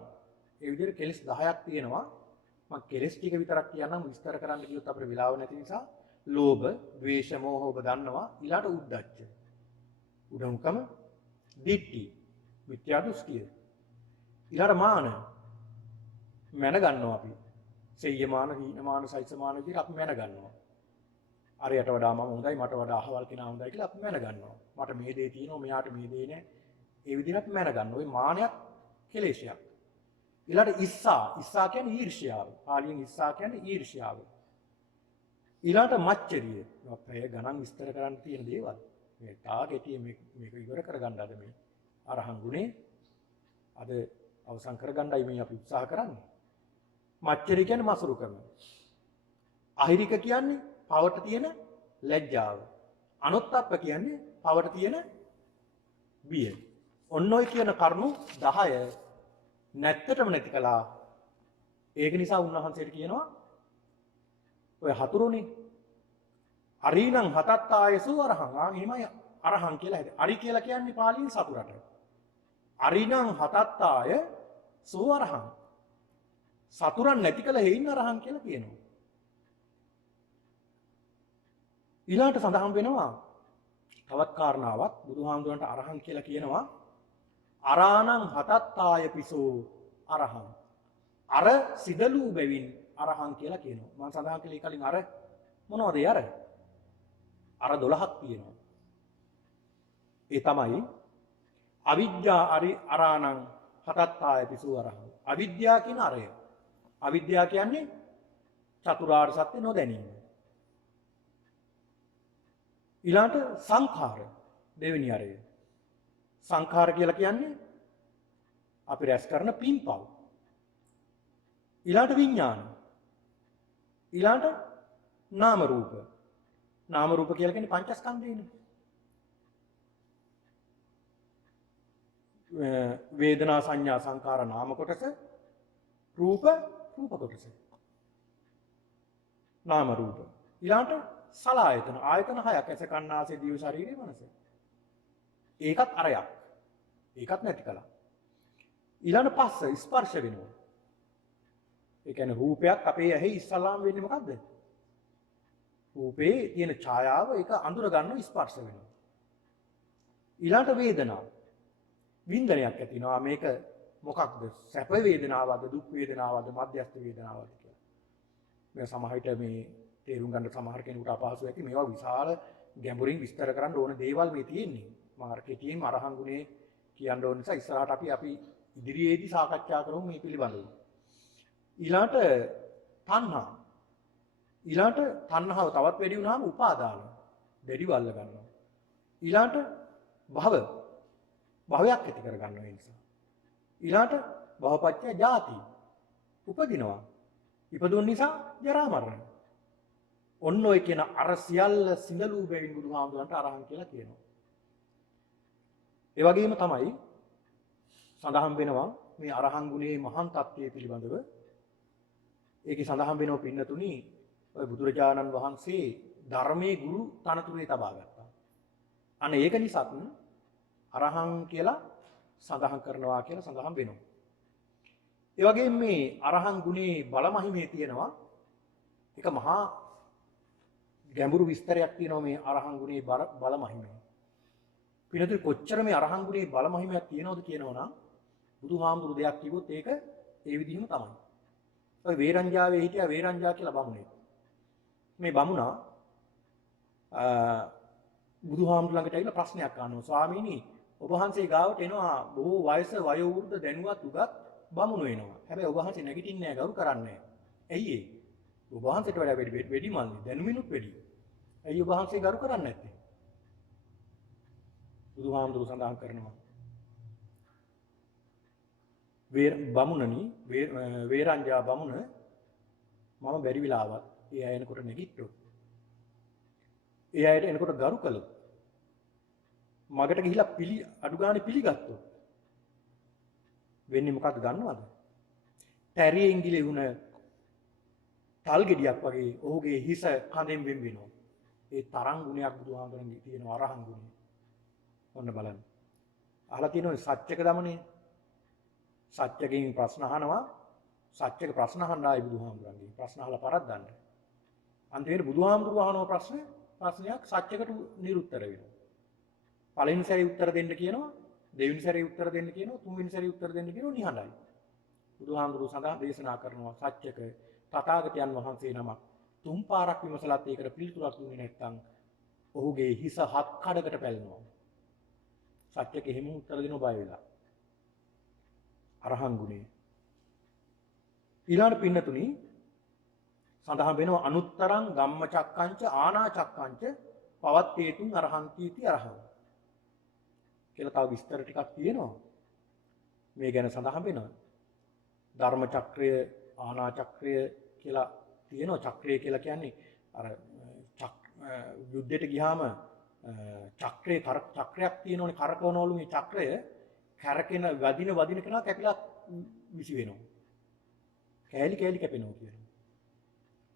ඒ විදිහට කෙලෙස් 10ක් තියෙනවා. මම කෙලෙස් ටික විතරක් කියන්නම් විස්තර කරන්න කිව්වොත් අපිට වෙලාව නැති නිසා. ලෝභ, ද්වේෂ, මෝහ ඔබ දන්නවා. ඊළාට උද්ධච්ච. උඩඟුකම, දිට්ඨි, මිත්‍යා දෘෂ්ටිය. ඊළාට මාන. මැන ගන්නවා අපි. සෙය්‍යමාන, හීනමාන, සයිසමාන විදිහට අපි මැන ගන්නවා. අරයට වඩා මම හොඳයි, මට වඩා අහවල් කෙනා හොඳයි කියලා අපි මැන ගන්නවා. මට මේ දේ තියෙනවා, මෙයාට මේ දේ නැහැ. ඒ විදිහට අපි මැන ගන්නවා. ওই මානයක් කෙලෙෂයක්. ඊළාට ඉස්සා කියන්නේ ඊර්ෂ්‍යාව. පාලියෙන් ඉස්සා කියන්නේ ඊර්ෂ්‍යාව. ඊළාට මච්චරිය. අපේ ගණන් විස්තර කරන්න තියෙන දේවල්. මේ තාගෙටිය මේක ඉවර කරගන්න අද මේ අරහං ගුණේ අද අවසන් කරගන්නයි මේ අපි උත්සාහ කරන්නේ. මච්චරිය කියන්නේ මසුරුකම. අහිරික කියන්නේ පවට තියෙන ලැජ්ජාව. අනොත්ප්ප කියන්නේ පවට තියෙන බිය. ඔන්න ඔය කියන කරුණු 10 නැත්තටම නැති කළා. ඒක නිසා උන්වහන්සේට කියනවා ඔය හතුරුනේ අරිණං හතත්තායසු අරහං. එහෙමයි අරහං කියලා හිත. අරි කියලා කියන්නේ පාලියෙන් සතුරට. අරිණං හතත්තාය සෝ අරහං. සතුරන් නැති කළ හේයින් අරහං කියලා කියනවා. ඊළාට සඳහන් වෙනවා තවත් කාරණාවක් බුදුහාමුදුරන්ට අරහං කියලා කියනවා. අරාණං හතත්තාය පිසෝ අරහං. අර සිදලූ බැවින් අරහං කියලා කියනවා. මම සඳහන් කළේ කලින් අර මොනවද අර? අර 12ක් තියෙනවා. ඒ තමයි අවිද්‍යා අරාණං හතත්තාය පිසෝ අරහං. අවිද්‍යාව කියන අරය. අවිද්‍යාව කියන්නේ චතුරාර්ය සත්‍ය නොදැනීම. ඊළාට සංඛාර දෙවෙනි අරය. සංඛාර කියලා කියන්නේ අපි රැස් කරන පින්පව්. ඊළාට විඥාන. ඊළාට නාම රූප. නාම රූප කියලා කියන්නේ පංචස්කන්ධයනේ. වේදනා සංඥා සංකාර නාම කොටස, රූප කොටස. නාම රූප. ඊළාට සලආයතන. ආයතන 6ක්. ඇස කන් නාසය දිව ශරීරය මනස. ඒකත් අරයක්. ඒකත් නැති කළා. ඊළඟ පස්ස ස්පර්ශ වෙනවා. ඒ කියන්නේ රූපයක් අපේ ඇහි ඉස්සලාම් වෙන්නේ මොකද්ද? රූපේ තියෙන ඡායාව ඒක අඳුර ගන්න ස්පර්ශ වෙනවා. ඊළඟ වේදනාව. වින්දනයක් ඇති වෙනවා. මේක මොකක්ද? සැප වේදනාවද, දුක් වේදනාවද, මධ්‍යස්ථ වේදනාවද කියලා. මේ සමහර විට මේ තේරුම් ගන්න සමහර කෙනෙකුට අපහසු ඇති. මේවා විශාල ගැඹුරින් විස්තර කරන්න ඕන දේවල් මේ තියෙන්නේ. මාර්කටිං අරහං ගුණේ කියන්න ඕන නිසා ඉස්සරහට අපි ඉදිරියේදී සාකච්ඡා කරමු මේ පිළිබඳව. ඊළාට තණ්හා. ඊළාට තණ්හාව තවත් වැඩි වුණාම උපාදාන. දෙඩි වල්ල ගන්නවා. ඊළාට භවයක් ඇති කර ගන්නවා ඒ නිසා. ඊළාට භවපච්චය ජාති. උපදිනවා. ඉපදුන නිසා ජරා මරණ. ඔන්න ඔය කියන අර සියල්ල සිඳලූ බැවින් බුදුහාමුදුරන්ට අරහං කියලා කියනවා. ඒ වගේම තමයි සඳහන් වෙනවා මේ අරහං ගුණයේ මහාන් තත්ත්වයේ පිළිබඳව. ඒකේ සඳහන් වෙනවා පින්නතුනි ඔය බුදුරජාණන් වහන්සේ ධර්මයේ ගුරු තනතුරේ තබා ගත්තා. අන්න ඒක නිසාත් අරහං කියලා සඳහන් කරනවා කියලා සඳහන් වෙනවා. ඒ වගේම මේ අරහං ගුණයේ බලමහිමේ තියෙනවා එක මහා ගැඹුරු විස්තරයක් තියෙනවා මේ අරහං ගුණයේ බලමහිමේ. පිනතුරු කොච්චර මේ අරහං ගුණයේ බලමහිමයක් තියෙනවද කියනවනම් බුදුහාමුදුරු දෙයක් කිව්වොත් ඒක ඒ විදිහම තමයි. ඔය වේරංජාවේ හිටියා වේරංජා කියලා බමුණෙක්. මේ බමුණා බුදුහාමුදුරු ළඟට ඇවිල්ලා ප්‍රශ්නයක් අහනවා. ස්වාමීනි ඔබ වහන්සේ ගාවට එනවා බොහෝ වයස වයෝ වෘද්ධ දැනුවත් උගත් බමුණු එනවා. හැබැයි ඔබ වහන්සේ නැගිටින්නේ නැහැ, ගරු කරන්නේ නැහැ. ඇයි ඒ? ඔබ වහන්සේට වඩා වැඩි මල්ලි දැනුමිනුත් වැඩි. ඇයි ඔබ වහන්සේ ගරු කරන්නේ නැත්තේ? බුදුහාමුදුරුවෝ සඳහන් කරනවා බමුණනි වේරංජා බමුණ මම බැරි වෙලාවත් ඒ අය එනකොට නැගිට්ටොත් ඒ අයට එනකොට ගරු කළොත් මගට ගිහිලා අඩු ගානේ පිළිගත්තොත් වෙන්නේ මොකක්ද දන්නවද? තැරියෙන් ගිලෙවුන තල් ගෙඩියක් වගේ ඔහුගේ හිස කඳෙන් වෙන් වෙනවා. ඒ තරම් ගුණයක් බුදුහාමුදුරන්ගේ තියෙන අරහන් ගුණය. ඔන්න බලන්න. අහලා තියෙනවා සත්‍යක දමනේ. සත්‍යකෙන් ප්‍රශ්න අහනවා. සත්‍යක ප්‍රශ්න අහන්න ආයි බුදුහාමුදුරන්ගේ. ප්‍රශ්න අහලා පරද්දන්න. අන්තිමට බුදුහාමුදුරුවෝ අහන ප්‍රශ්නයක් සත්‍යකට නිරුත්තර වෙනවා. පළවෙනි සැරේ උත්තර දෙන්න කියනවා, දෙවෙනි සැරේ උත්තර දෙන්න කියනවා, තුන්වෙනි සැරේ උත්තර දෙන්න කියනවා නිහඬයි. බුදුහාමුදුරුවෝ සඳහන් දේශනා කරනවා සත්‍යක තථාගතයන් වහන්සේ නමක් තුන් පාරක් විමසලත් ඒකට පිළිතුරක් දුන්නේ නැත්නම් ඔහුගේ හිස හත් කඩකට පැලෙනවා. සත්‍යක එහෙම උත්තර දෙනව බය වෙලා. අරහන් ගුණය. ඊළඟ පින්නතුනි සඳහන් වෙනවා අනුත්තරං ධම්මචක්කංච ආනාචක්කංච පවත්තේතුන් අරහන්තිති අරහං. කියලා තව විස්තර ටිකක් තියෙනවා. මේ ගැන සඳහන් වෙනවා. ධර්ම චක්‍රය ආනා චක්‍රය කියලා තියෙනවා. චක්‍රය කියලා කියන්නේ අර යුද්ධයට ගියාම චක්‍රයක් තියෙනෝනේ කරකවනවලු මේ චක්‍රය කැරකෙන වදින කෙනා කැපිලා විසි වෙනවා. කෑලි කැපෙනවා කියනවා.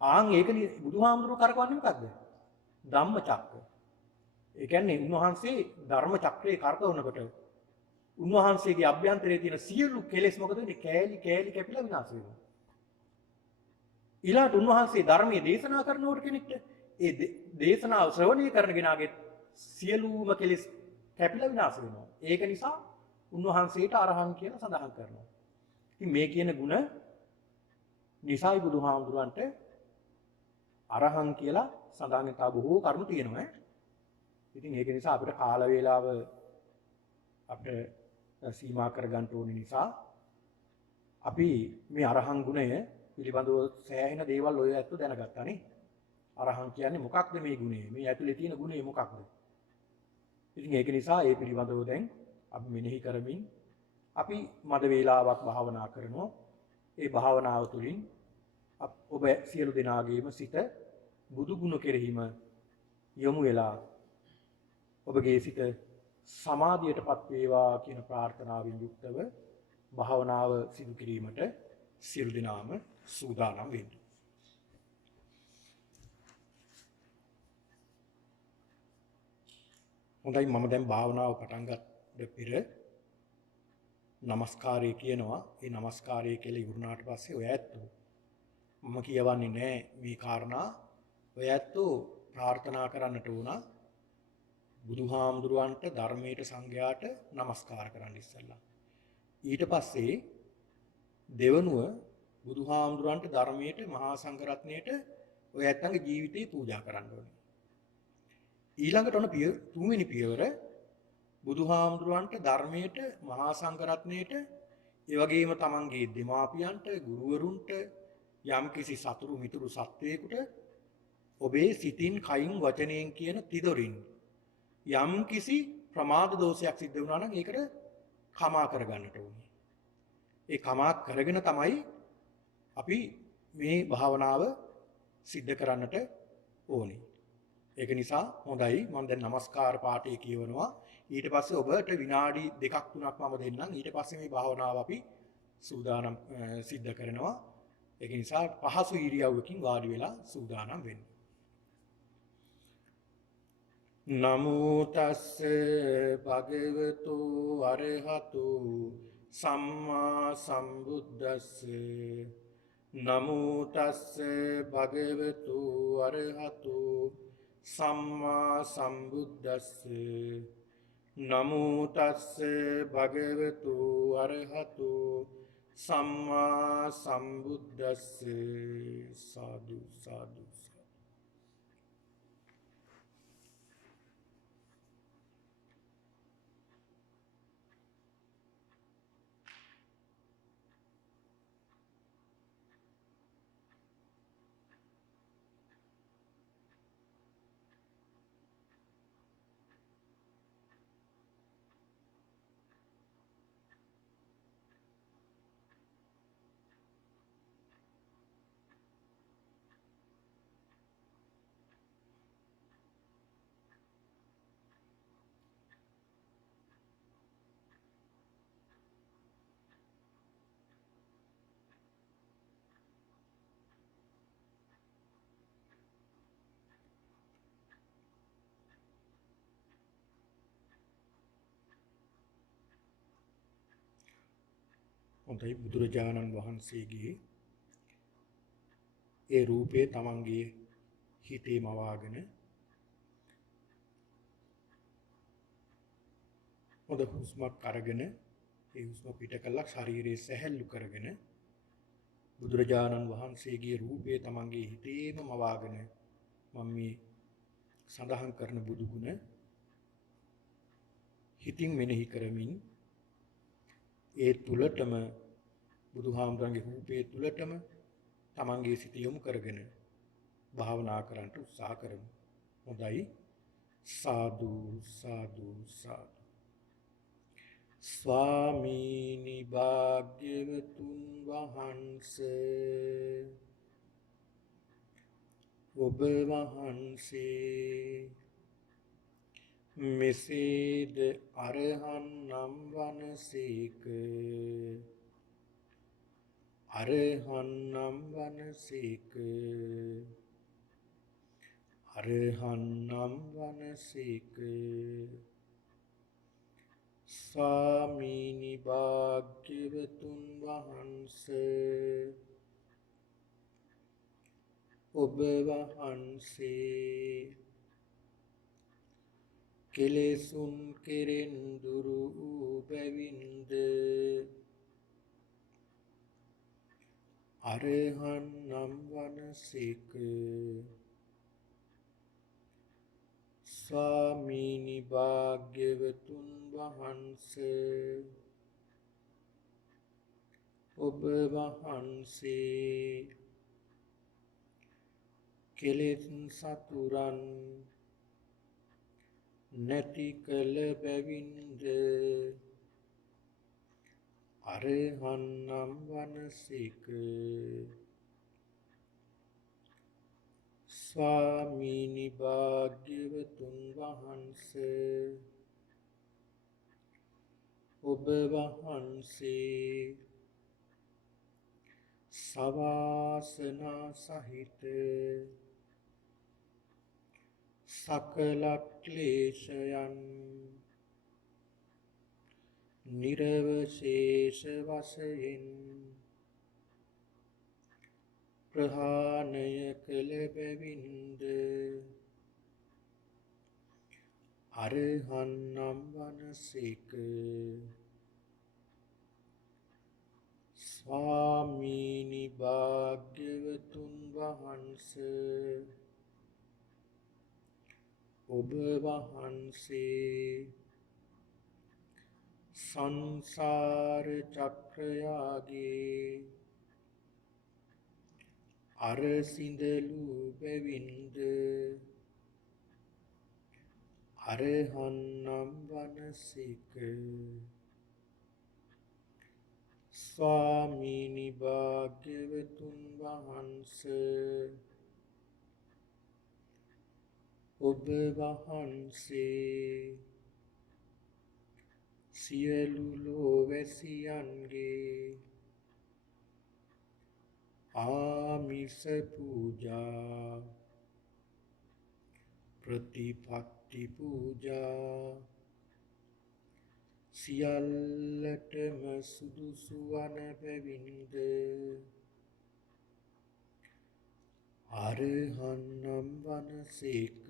ආන් ඒකනේ බුදුහාමුදුරුවෝ කරකවන්නේ මොකද්ද? ධම්ම චක්‍ර. ඒ කියන්නේ උන්වහන්සේ ධර්ම චක්‍රයේ කරකවනකොට උන්වහන්සේගේ අභ්‍යන්තරයේ තියෙන සියලු කෙලෙස් මොකද වෙන්නේ? කෑලි කැපිලා විනාශ වෙනවා. ඊළාට උන්වහන්සේ ධර්මයේ දේශනා කරනකොට කෙනෙක්ට ඒ දේශනාව ශ්‍රවණය කරන කෙනාගේ සියලුම කෙලෙස් කැපිලා විනාශ වෙනවා. ඒක නිසා උන්වහන්සේට අරහන් කියලා සඳහන් කරනවා. ඉතින් මේ කියන ಗುಣ නිසයි බුදුහාමුදුරන්ට අරහන් කියලා සඳහන් කරන බොහෝ කරුණු තියෙනවා. ඉතින් ඒක නිසා අපිට කාල වේලාව අපිට සීමා කරගන්න ඕන නිසා අපි මේ අරහන් ගුණය පිළිබඳව සෑහෙන දේවල් ඔය ඇත්ත දැනගත්තා නේ. අරහන් කියන්නේ මොකක්ද මේ ගුණය? මේ ඇතුලේ තියෙන ගුණය මොකක්ද? ඉතින් ඒක නිසා ඒ පිළිබඳව දැන් අපි මෙනෙහි කරමින් අපි මද වේලාවක් භාවනා කරනවා. ඒ භාවනාව තුළින් ඔබ සියලු දෙනාගේම සිත බුදු ගුණ කෙරෙහිම යොමු වෙලා ඔබගේ සිත සමාධියටපත් වේවා කියන ප්‍රාර්ථනාවෙන් යුක්තව භාවනාව සිදු කිරීමට සියලු දෙනාම සූදානම් වෙන්න. හොඳයි මම දැන් භාවනාව පටන් ගන්න පෙර නමස්කාරය කියනවා. ඒ නමස්කාරය කියලා ඉවරනාට පස්සේ ඔය ඇත්තෝ මම කියවන්නේ නැහැ මේ කාරණා. ඔය ඇත්තෝ ප්‍රාර්ථනා කරන්නට උනා බුදුහාමුදුරුවන්ට ධර්මයට සංඝයාට නමස්කාර කරන්න ඉස්සෙල්ලා. ඊට පස්සේ දෙවනුව බුදුහාමුදුරුවන්ට ධර්මයට මහා සංඝරත්නයට ඔය ඇත්තන්ගේ ජීවිතේ පූජා කරන්න ඕනේ. ඊළඟට ඔන්න තුන්වෙනි පියවර බුදුහාමුදුරුවන්ට ධර්මයට මහා සංඝරත්නයට ඒ වගේම තමන්ගේ දෙමාපියන්ට ගුරුවරුන්ට යම්කිසි සතුරු මිතුරු සත්වයෙකුට ඔබේ සිතින් කයින් වචනයෙන් කියන තිදොරින් යම්කිසි ප්‍රමාද දෝෂයක් සිද්ධ වුණා නම් ඒකට කමා කරගන්නට ඕනේ. ඒ කමා කරගෙන තමයි අපි මේ භාවනාව සිද්ධ කරන්නට ඕනේ. ඒක නිසා හොඳයි මම දැන් নমස්කාර පාඨය කියවනවා. ඊට පස්සේ ඔබට විනාඩි 2ක් 3ක් මම දෙන්නම්. ඊට පස්සේ මේ භාවනාව අපි සූදානම් සිද්ධ කරනවා. ඒක නිසා පහසු ඉරියව්වකින් වාඩි වෙලා සූදානම් වෙන්න. නමෝ තස්ස භගවතු අරහතු සම්මා සම්බුද්දස්ස නමෝ තස්ස භගවතු අරහතු සම්මා සම්බුද්දස්ස නමෝ තස්ස භගවතු අරහතු සම්මා සම්බුද්දස්ස සාදු සාදු. හොඳයි බුදුරජාණන් වහන්සේගේ ඒ රූපේ තමන්ගේ හිතේ මවාගෙන හොඳ හුස්මක් අරගෙන ඒ හුස්ම පිට කළා ශරීරයේ සැහැල්ලු කරගෙන බුදුරජාණන් වහන්සේගේ රූපේ තමන්ගේ හිතේම මවාගෙන මම මේ සඳහන් කරන බුදු ගුණ හිතින් මෙනෙහි කරමින් ඒ තුලටම බුදුහාමුදුරන්ගේ රූපේ තුලටම තමන්ගේ සිත යොමු කරගෙන භාවනා කරන්න උත්සාහ කරමු. හොඳයි. සාදු සාදු සාදු. ස්වාමීනි භාග්‍යවතුන් වහන්සේ ඔබ වහන්සේ මෙසේද අරහන් නම් වනසේක අරහන් නම් වනසේක අරහන් නම් වනසේක ස්වාමීනි භාග්‍යවතුන් වහන්සේ ඔබ වහන්සේ කෙලෙසුන් කෙරෙන් දුරු වූ බැවින්ද අරහන් නම් වනසේක ස්වාමීනි භාග්‍යවතුන් වහන්සේ ඔබ වහන්සේ කෙලෙස් සතුරන් නැති කළ බැවින්ද අරහන් නම් වනසේක ස්වාමීනි භාග්‍යවතුන් වහන්සේ ඔබ වහන්සේ සවාසනා සහිත සකල ක්ලේශයන් නිරවශේෂ වශයෙන් ප්‍රහාණය කළ බැවින්ද අරහන් නම් වනසේක ස්වාමීනි භාග්‍යවතුන් වහන්සේ ඔබ වහන්සේ සංසාර චක්‍රයාගේ අරසිඳලු බැවින්ද අරහන් නම් වනසේක ස්වාමීනි භාග්‍යවතුන් වහන්සේ ඔබ වහන්සේ සියලු ලෝවැසියන්ගේ ආමිස පූජා ප්‍රතිපත්ති පූජා සියල්ලටම සුදුසු වන බැවින්ද අරහන් නම් වනසේක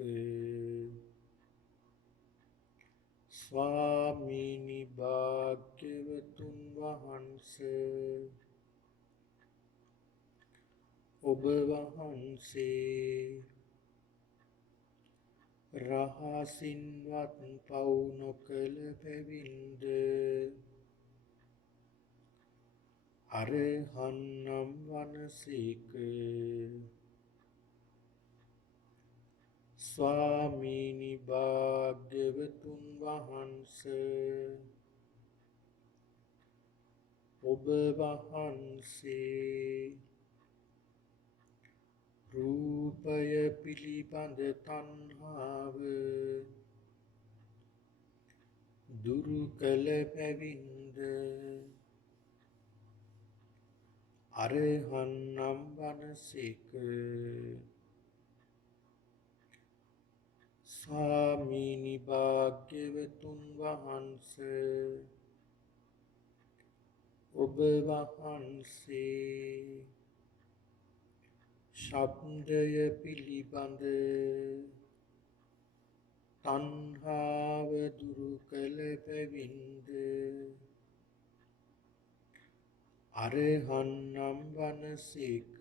ස්වාමීනි භාග්‍යවතුන් වහන්සේ ඔබ වහන්සේ රහසින්වත් පව් නොකළ බැවින්ද අරහන් නම් වනසේක ස්වාමීනි භාග්‍යවතුන් වහන්සේ ඔබ වහන්සේ රූපය පිළිබඳ තණ්හාව දුරු කළ බැවින්ද අරහන් නම් වනසේක ස්වාමීනි භාග්‍යවතුන් වහන්සේ ඔබ වහන්සේ ශබ්දය පිළිබඳ තණ්හාව දුරු කළ බැවින්ද අරහන් නම් වනසේක.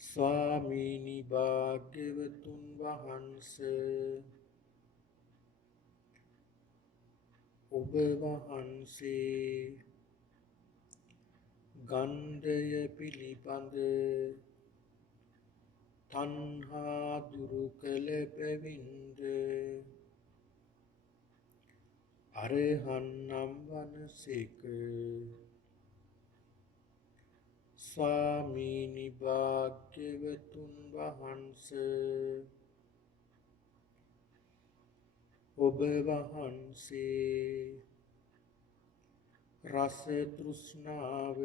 ස්වාමීනි භාග්‍යවතුන් වහන්සේ ඔබ වහන්සේ ගන්ධය පිළිබඳ තණ්හා දුරු කළ බැවින්ද අරහන් නම් වනසේක. ස්වාමීනි භාග්‍යවතුන් වහන්සේ ඔබ වහන්සේ රස තෘෂ්ණාව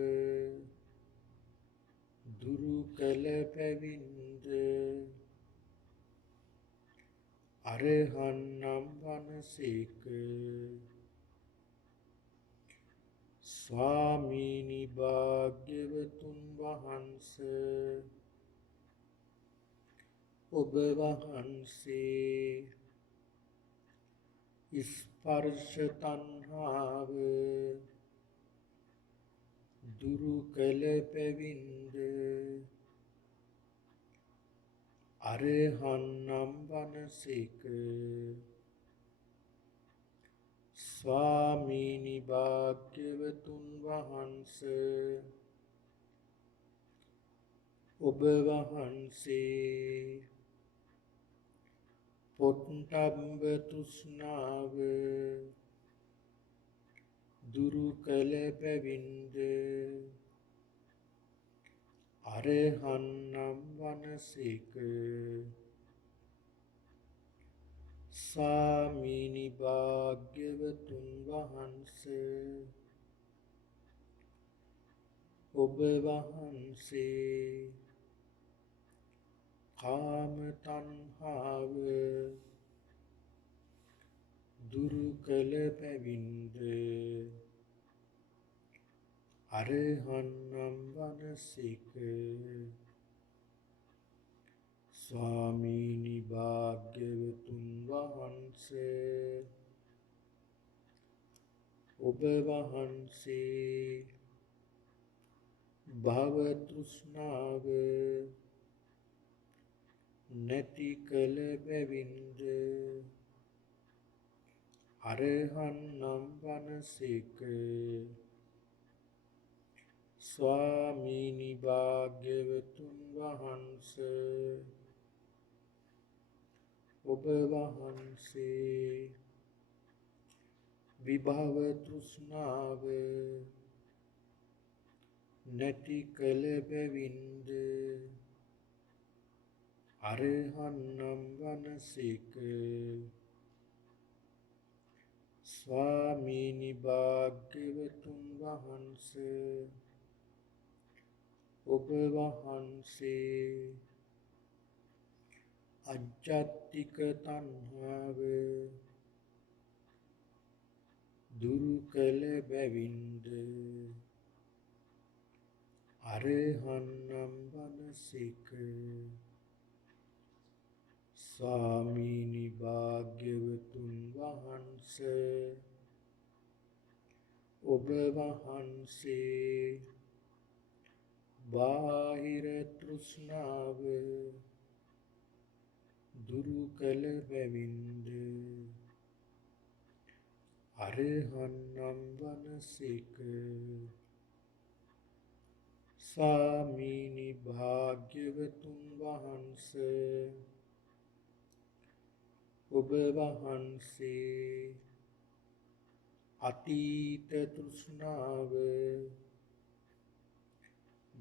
දුරු කළ බැවින්ද අරහන් නම් වනසේක. ස්වාමීනි භාග්‍යවතුන් වහන්සේ ඔබ වහන්සේ ස්පර්ශ තණ්හාව දුරු කළ බැවින්ද අරහන් නම් වනසේක. ස්වාමීනි භාග්‍යවතුන් වහන්සේ ඔබ වහන්සේ පොට්ටබ්බ තෘෂ්ණාව දුරු කළ බැවින්ද අරහන් නම් වනසේක. ස්වාමීනි භාග්‍යවතුන් වහන්සේ ඔබ වහන්සේ කාම තණ්හාව දුරු කළ බැවින්ද අරහන් නම් වනසේක. ස්වාමීනි භාග්‍යවතුන් වහන්සේ ඔබ වහන්සේ භව තෘෂ්ණාව නැති කළ බැවින්ද අරහන් නම් වනසේක. ස්වාමීනි භාග්‍යවතුන් වහන්සේ ඔබ වහන්සේ විභව තෘෂ්ණාව නැති කළ බැවින්ද අරහන් නම් වනසේක. ස්වාමීනි භාග්‍යවතුන් වහන්සේ ඔබ වහන්සේ අජ්ජත්තික තණ්හාව දුරු කළ බැවින්ද අරහන් නම් වනසේක. ස්වාමීනි භාග්‍යවතුන් වහන්සේ ඔබ වහන්සේ බාහිර තෘෂ්ණාව දුරු කළ බැවින්ද අරහන් නම් වනසේක. ස්වාමීනි භාග්‍යවතුන් වහන්සේ ඔබ වහන්සේ අතීත තෘෂ්ණාව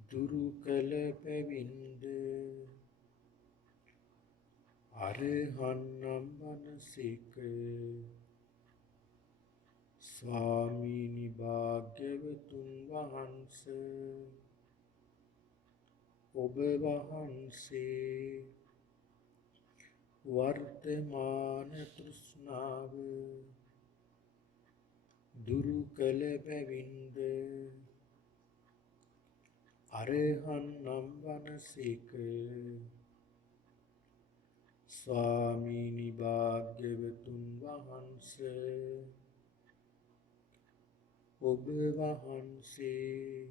දුරු කළ බැවින්ද අරහන් නම් වනසේක. ස්වාමීනි භාග්‍යවතුන් වහන්සේ ඔබ වහන්සේ වර්තමාන තෘෂ්ණාව දුරු කළ බැවින්ද අරහන් නම් වනසේක. ස්වාමීනි භාග්‍යවතුන් වහන්ස ඔබ වහන්සේ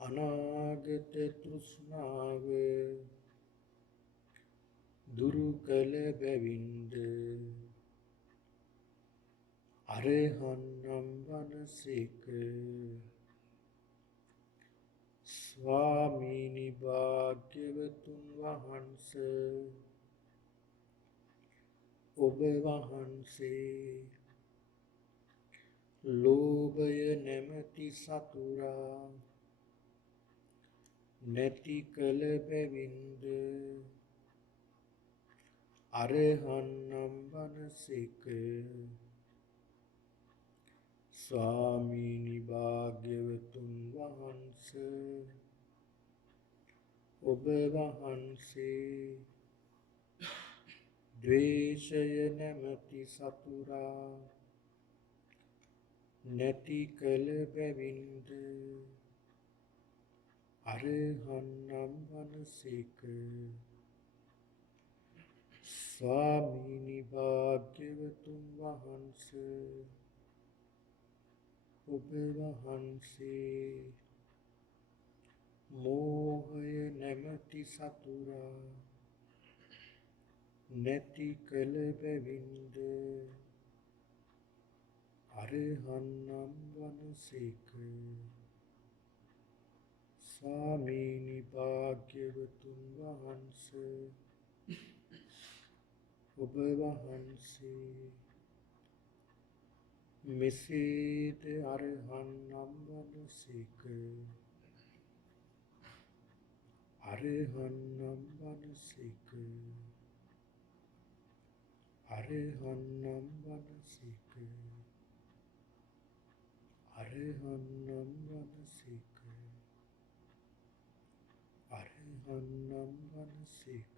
අනාගත තෘෂ්ණාව දුරු කළ බැවින්ද අරහන් නම් වනසේක. ස්වාමීනි භාග්‍යවතුන් වහන්ස ඔබ වහන්සේ ලෝභය නැමැති සතුරා නැති කළ බැවින්ද අරහන් නම් වනසේක. ස්වාමීනි භාග්‍යවතුන් වහන්ස ඔබ වහන්සේ ද්වේෂය නැමැති සතුරා නැති කළ බැවින්ද අරහන් නම් වනසේක. ස්වාමීනි භාග්‍යවතුන් වහන්ස ඔබ වහන්සේ මෝහය නැමැති සතුරා නැති කළ බැවින්ද අරහන් නම් වනසේක. ස්වාමීනි භාග්‍යවතුන් වහන්ස ඔබ වහන්සේ මෙසේද අරහන් නම් වනසේක. අරහන් නම් වනසේක. අරහන් නම් වනසේක. අරහන් නම් වනසේක. අරහන් නම් වනසේක.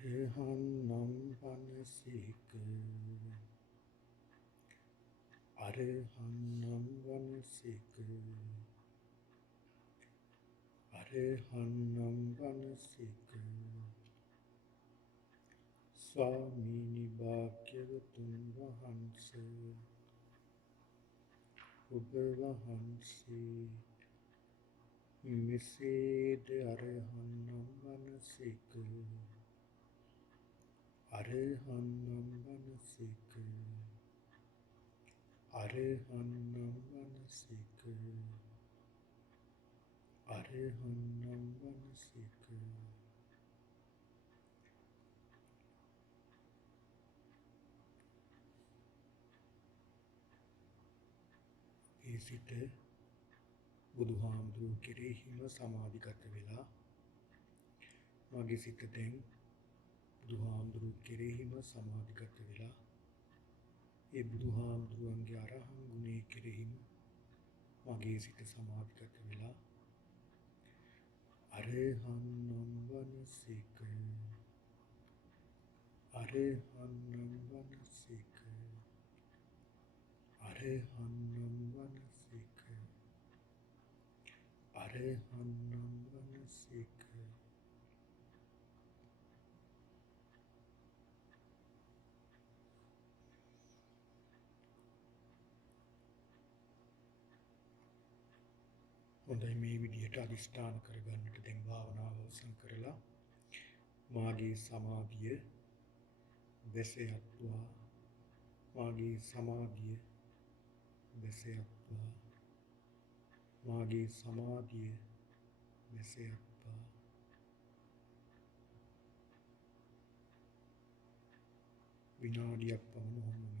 අරහං වනසේක අරහං වනසේක අරහං වනසේක ස්වාමීනි භාග්‍යවතුන් වහන්සේ ඔබ වහන්සේ මෙසේද අරහං වනසේක අරහං වනසේක අරහං වනසේක අරහං වනසේක ඒ සිට බුදුහාමුදුරුවෝ කෙරෙහිම සමාධිගත වෙලා මගේ සිත දැන් බුදුහාමුදුරුවෝ කෙරෙහිම සමාධිගත වෙලා ඒ බුදුහාමුදුරුවන්ගේ අරහං ගුණය කෙරෙහිම මගේ සිත සමාධිගත වෙලා අරහං වනසේක අරහං වනසේක අරහං වනසේක අරහං වනසේක හොඳයි මේ විදිහට අදිෂ්ඨාන කරගන්නට දැන් භාවනාව අවසන් කරලා මාගේ සමාධිය වැසයත්වා මාගේ සමාධිය වැසයත්වා මාගේ සමාධිය වැසයත්වා විනාඩියක් පමණ ඔහොම ඉන්න.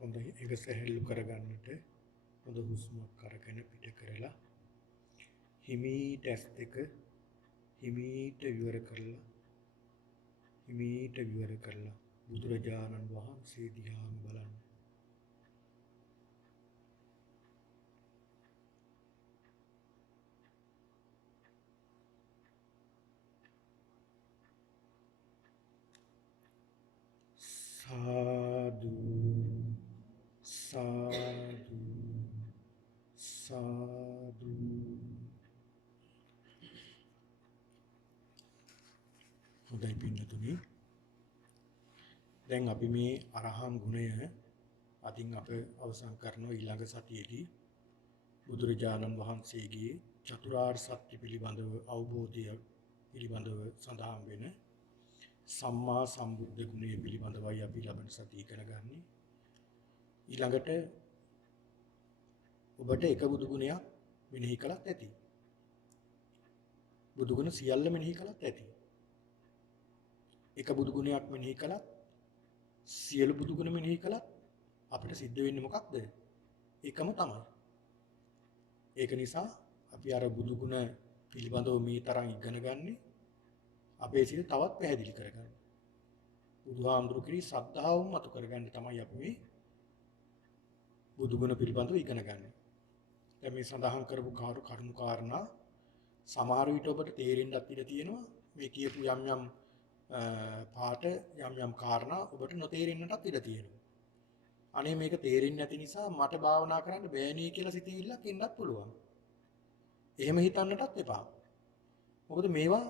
හොඳයි ඒක සැහැල්ලු කරගන්නට හොඳ හුස්මක් අරගෙන පිට කරලා හිමීට ඇස් දෙක හිමීට විවර කරලා බුදුරජාණන් වහන්සේ දිහාම බලන්න. සාදු සාදු සාදු. හොඳයි පින්නතුනි. දැන් අපි මේ අරහං ගුණය අදින් අප අවසන් කරනවා ඊළඟ සතියේදී බුදුරජාණන් වහන්සේගේ චතුරාර්ය සත්‍ය පිළිබඳව අවබෝධය පිළිබඳව සඳහන් වෙන සම්මා සම්බුද්ධ ගුණය පිළිබඳවයි අපි ලබන සතිය ඉගෙන ගන්න. ඊළඟට ඔබට එක බුදු ගුණයක් මෙනෙහි කළත් ඇති. බුදු ගුණ සියල්ල මෙනෙහි කළත් ඇති. එක බුදු ගුණයක් මෙනෙහි කළත් සියලු බුදු ගුණ මෙනෙහි කළත් අපිට සිද්ධ වෙන්නේ මොකක්ද? එකම තමයි. ඒක නිසා අපි අර බුදු ගුණ පිළිබඳව මේ තරම් ඉගෙන ගන්නේ අපේ සිත තවත් පැහැදිලි කරගන්න. බුදුහාමුදුරු කිරී ශ්‍රද්ධාව මතු කරගන්න තමයි අපි මේ බුදු ගුණ පිළිබඳව ඉගෙන ගන්න. දැන් මේ සඳහන් කරපු කරුණු කාරණා සමහර විට ඔබට තේරෙන්නත් ඉඩ තියෙනවා. මේ කියපු යම් පාට යම් කාරණා ඔබට නොතේරෙන්නටත් ඉඩ තියෙනවා. අනේ මේක තේරෙන්නේ නැති නිසා මට භාවනා කරන්න බෑනේ කියලා සිතවිල්ලක් එන්නත් පුළුවන්. එහෙම හිතන්නටත් එපා. මොකද මේවා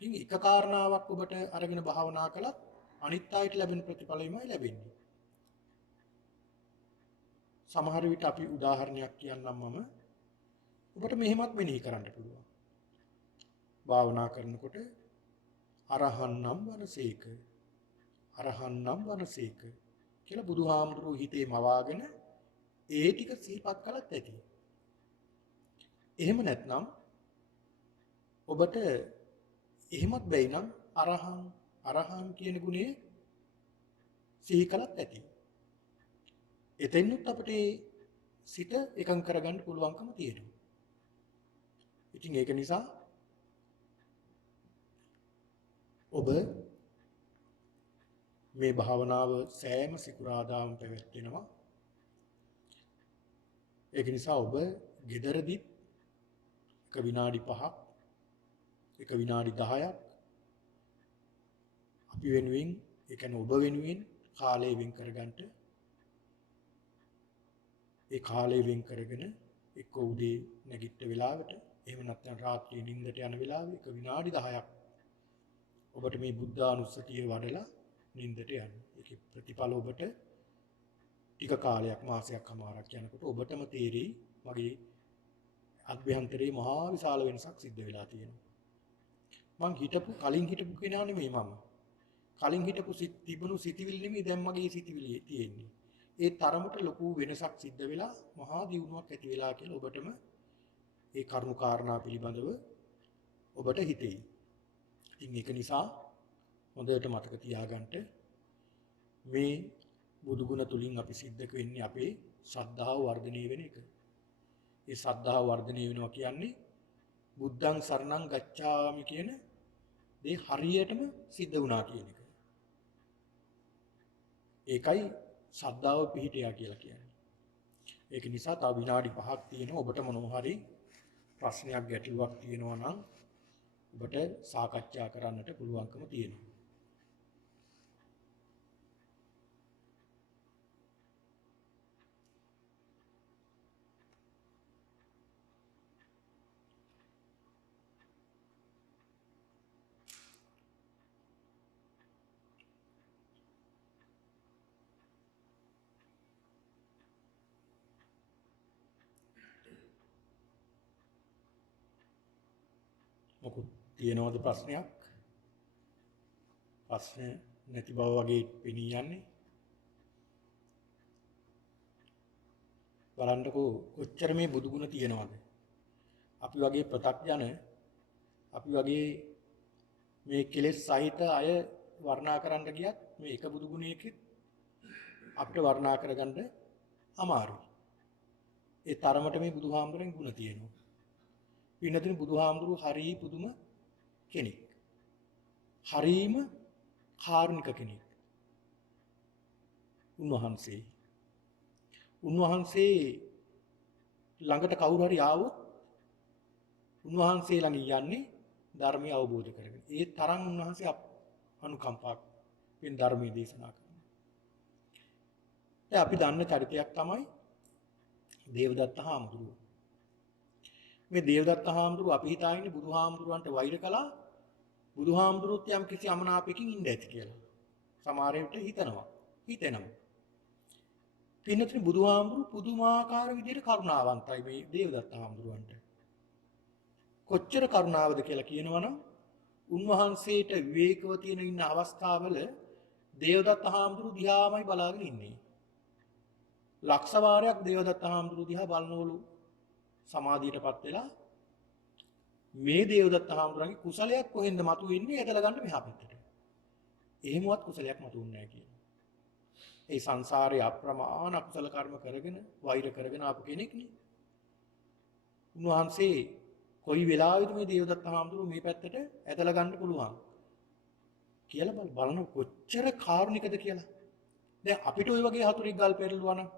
ඉතින් එක කාරණාවක් ඔබට අරගෙන භාවනා කළත් අනිත් ආයත ලැබෙන ප්‍රතිඵලෙමයි ලැබෙන්නේ. සමහර විට අපි උදාහරණයක් කියන්නම් මම. ඔබට මෙහෙමත් මෙනෙහි කරන්න පුළුවන්. භාවනා කරනකොට අරහන්නම් වනසේක අරහන්නම් වනසේක කියලා බුදුහාමුදුරුවෝ හිතේ මවාගෙන ඒ ටික සිහිපත් කළත් ඇති. එහෙම නැත්නම් ඔබට එහෙමත් බැයි නම් අරහං අරහං කියන ගුණය සිහි කළත් ඇති. එතෙන්නුත් අපිට සිත එකඟ කරගන්න පුළුවන්කම තියෙනවා. ඉතින් ඒක නිසා ඔබ මේ භාවනාව සෑම සිකුරාදාම පැවැත්වෙනවා. ඒක නිසා ඔබ ගෙදරදී එක විනාඩි 5ක් එක විනාඩි 10ක් අපි වෙනුවෙන් ඒ කියන්නේ ඔබ වෙනුවෙන් කාලය වෙන් කරගන්න. ඒ කාලය වෙන් කරගෙන එක්ක උදේ නැගිට වෙලාවට එහෙම නැත්නම් රාත්‍රියේ නිින්දට යන වෙලාවේ එක විනාඩි 10ක් ඔබට මේ බුද්ධානුස්සතිය වඩලා නිින්දට යන්න. ඒකේ ප්‍රතිඵල ඔබට ටික කාලයක් මාසයක් හමාරක් යනකොට ඔබටම තේරෙයි මගේ අභ්‍යන්තරේ මහා විශාල වෙනසක් සිද්ධ වෙලා තියෙනවා. මං කලින් හිටපු කෙනා නෙමෙයි මම. කලින් හිටපු තිබුණු සිතිවිලි නෙමෙයි දැන් මගේ සිතිවිලි තියෙන්නේ. ඒ තරමට ලොකු වෙනසක් සිද්ධ වෙලා මහා දියුණුවක් ඇති වෙලා කියලා ඔබටම ඒ කරුණු කාරණා පිළිබඳව ඔබට හිතෙයි. ඉතින් ඒක නිසා හොඳට මතක තියාගන්න මේ බුදු ගුණ තුලින් අපි සිද්ධ වෙන්නේ අපේ ශ්‍රද්ධාව වර්ධනය වෙන එක. ඒ ශ්‍රද්ධාව වර්ධනය වෙනවා කියන්නේ බුද්ධං සරණං ගච්ඡාමි කියන දේ හරියටම සිද්ධ වුණා කියන එක. ඒකයි ශ්‍රද්ධාව පිහිටියා කියලා කියන්නේ. ඒක නිසා තව විනාඩි 5ක් තියෙනවා ඔබට මොනවා හරි ප්‍රශ්නයක් ගැටලුවක් තියෙනවා නම් ඔබට සාකච්ඡා කරන්නට පුළුවන්කම තියෙනවා. මොකද තියෙනවද ප්‍රශ්නයක්? ප්‍රශ්න නැති බව වගේ පෙනී යන්නේ. බලන්නකෝ කොච්චර මේ බුදු ගුණ තියෙනවද? අපි වගේ ප්‍රත්‍යඥ අපි වගේ මේ කෙලෙස් සහිත අය වර්ණනා කරන්න ගියත් මේ එක බුදු ගුණයකින් අපිට වර්ණනා කරගන්න අමාරුයි. ඒ තරමට මේ බුදුහාමුදුරන් ගුණ තියෙනවා. පින්නතුනි බුදුහාමුදුරු හරි පුදුම කෙනෙක්. හරීම කාරුණික කෙනෙක්. උන්වහන්සේ ළඟට කවුරු හරි ආවොත් උන්වහන්සේ ළඟ යන්නේ ධර්මය අවබෝධ කරගෙන. ඒ තරම් උන්වහන්සේ අනුකම්පාවක් වෙන ධර්මයේ දේශනා කරනවා. දැන් අපි දන්න චරිතයක් තමයි දේවදත්ත හාමුදුරුවෝ. මේ දේවදත්ත හාමුදුරුවෝ අපි හිතාගෙන බුදුහාමුදුරුවන්ට වෛර කළා බුදුහාමුදුරුවෝත් යම් කිසි අමනාපයකින් ඉඳ ඇති කියලා. සමහර විට හිතෙනවා. පින්නතුනි බුදුහාමුදුරුවෝ පුදුමාකාර විදිහට කරුණාවන්තයි මේ දේවදත්ත හාමුදුරුවන්ට. කොච්චර කරුණාවද කියලා කියනවනම් උන්වහන්සේට විවේකව තියෙන ඉන්න අවස්ථාවල දේවදත්ත හාමුදුරුවෝ දිහාමයි බලාගෙන ඉන්නේ. ලක්ෂ වාරයක් දේවදත්ත හාමුදුරුවෝ දිහා බලනවලු සමාධියටපත් වෙලා මේ දේවදත්ත හාමුදුරන්ගේ කුසලයක් කොහෙන්ද මතුවෙන්නේ ඇදලා ගන්න මෙහා පැත්තට. එහෙමවත් කුසලයක් මතුවෙන්නේ නැහැ කියලා. ඒ සංසාරේ අප්‍රමාණ අකුසල කර්ම කරගෙන වෛර කරගෙන ආපු කෙනෙක්නේ. උන්වහන්සේ කොයි වෙලාවෙද මේ දේවදත්ත හාමුදුරුවෝ මේ පැත්තට ඇදලා ගන්න පුළුවන් කියලා බලන කොච්චර කාරුණිකද කියලා. දැන් අපිට ওই වගේ හතුරෙක් ගල් පෙරළුවා නම්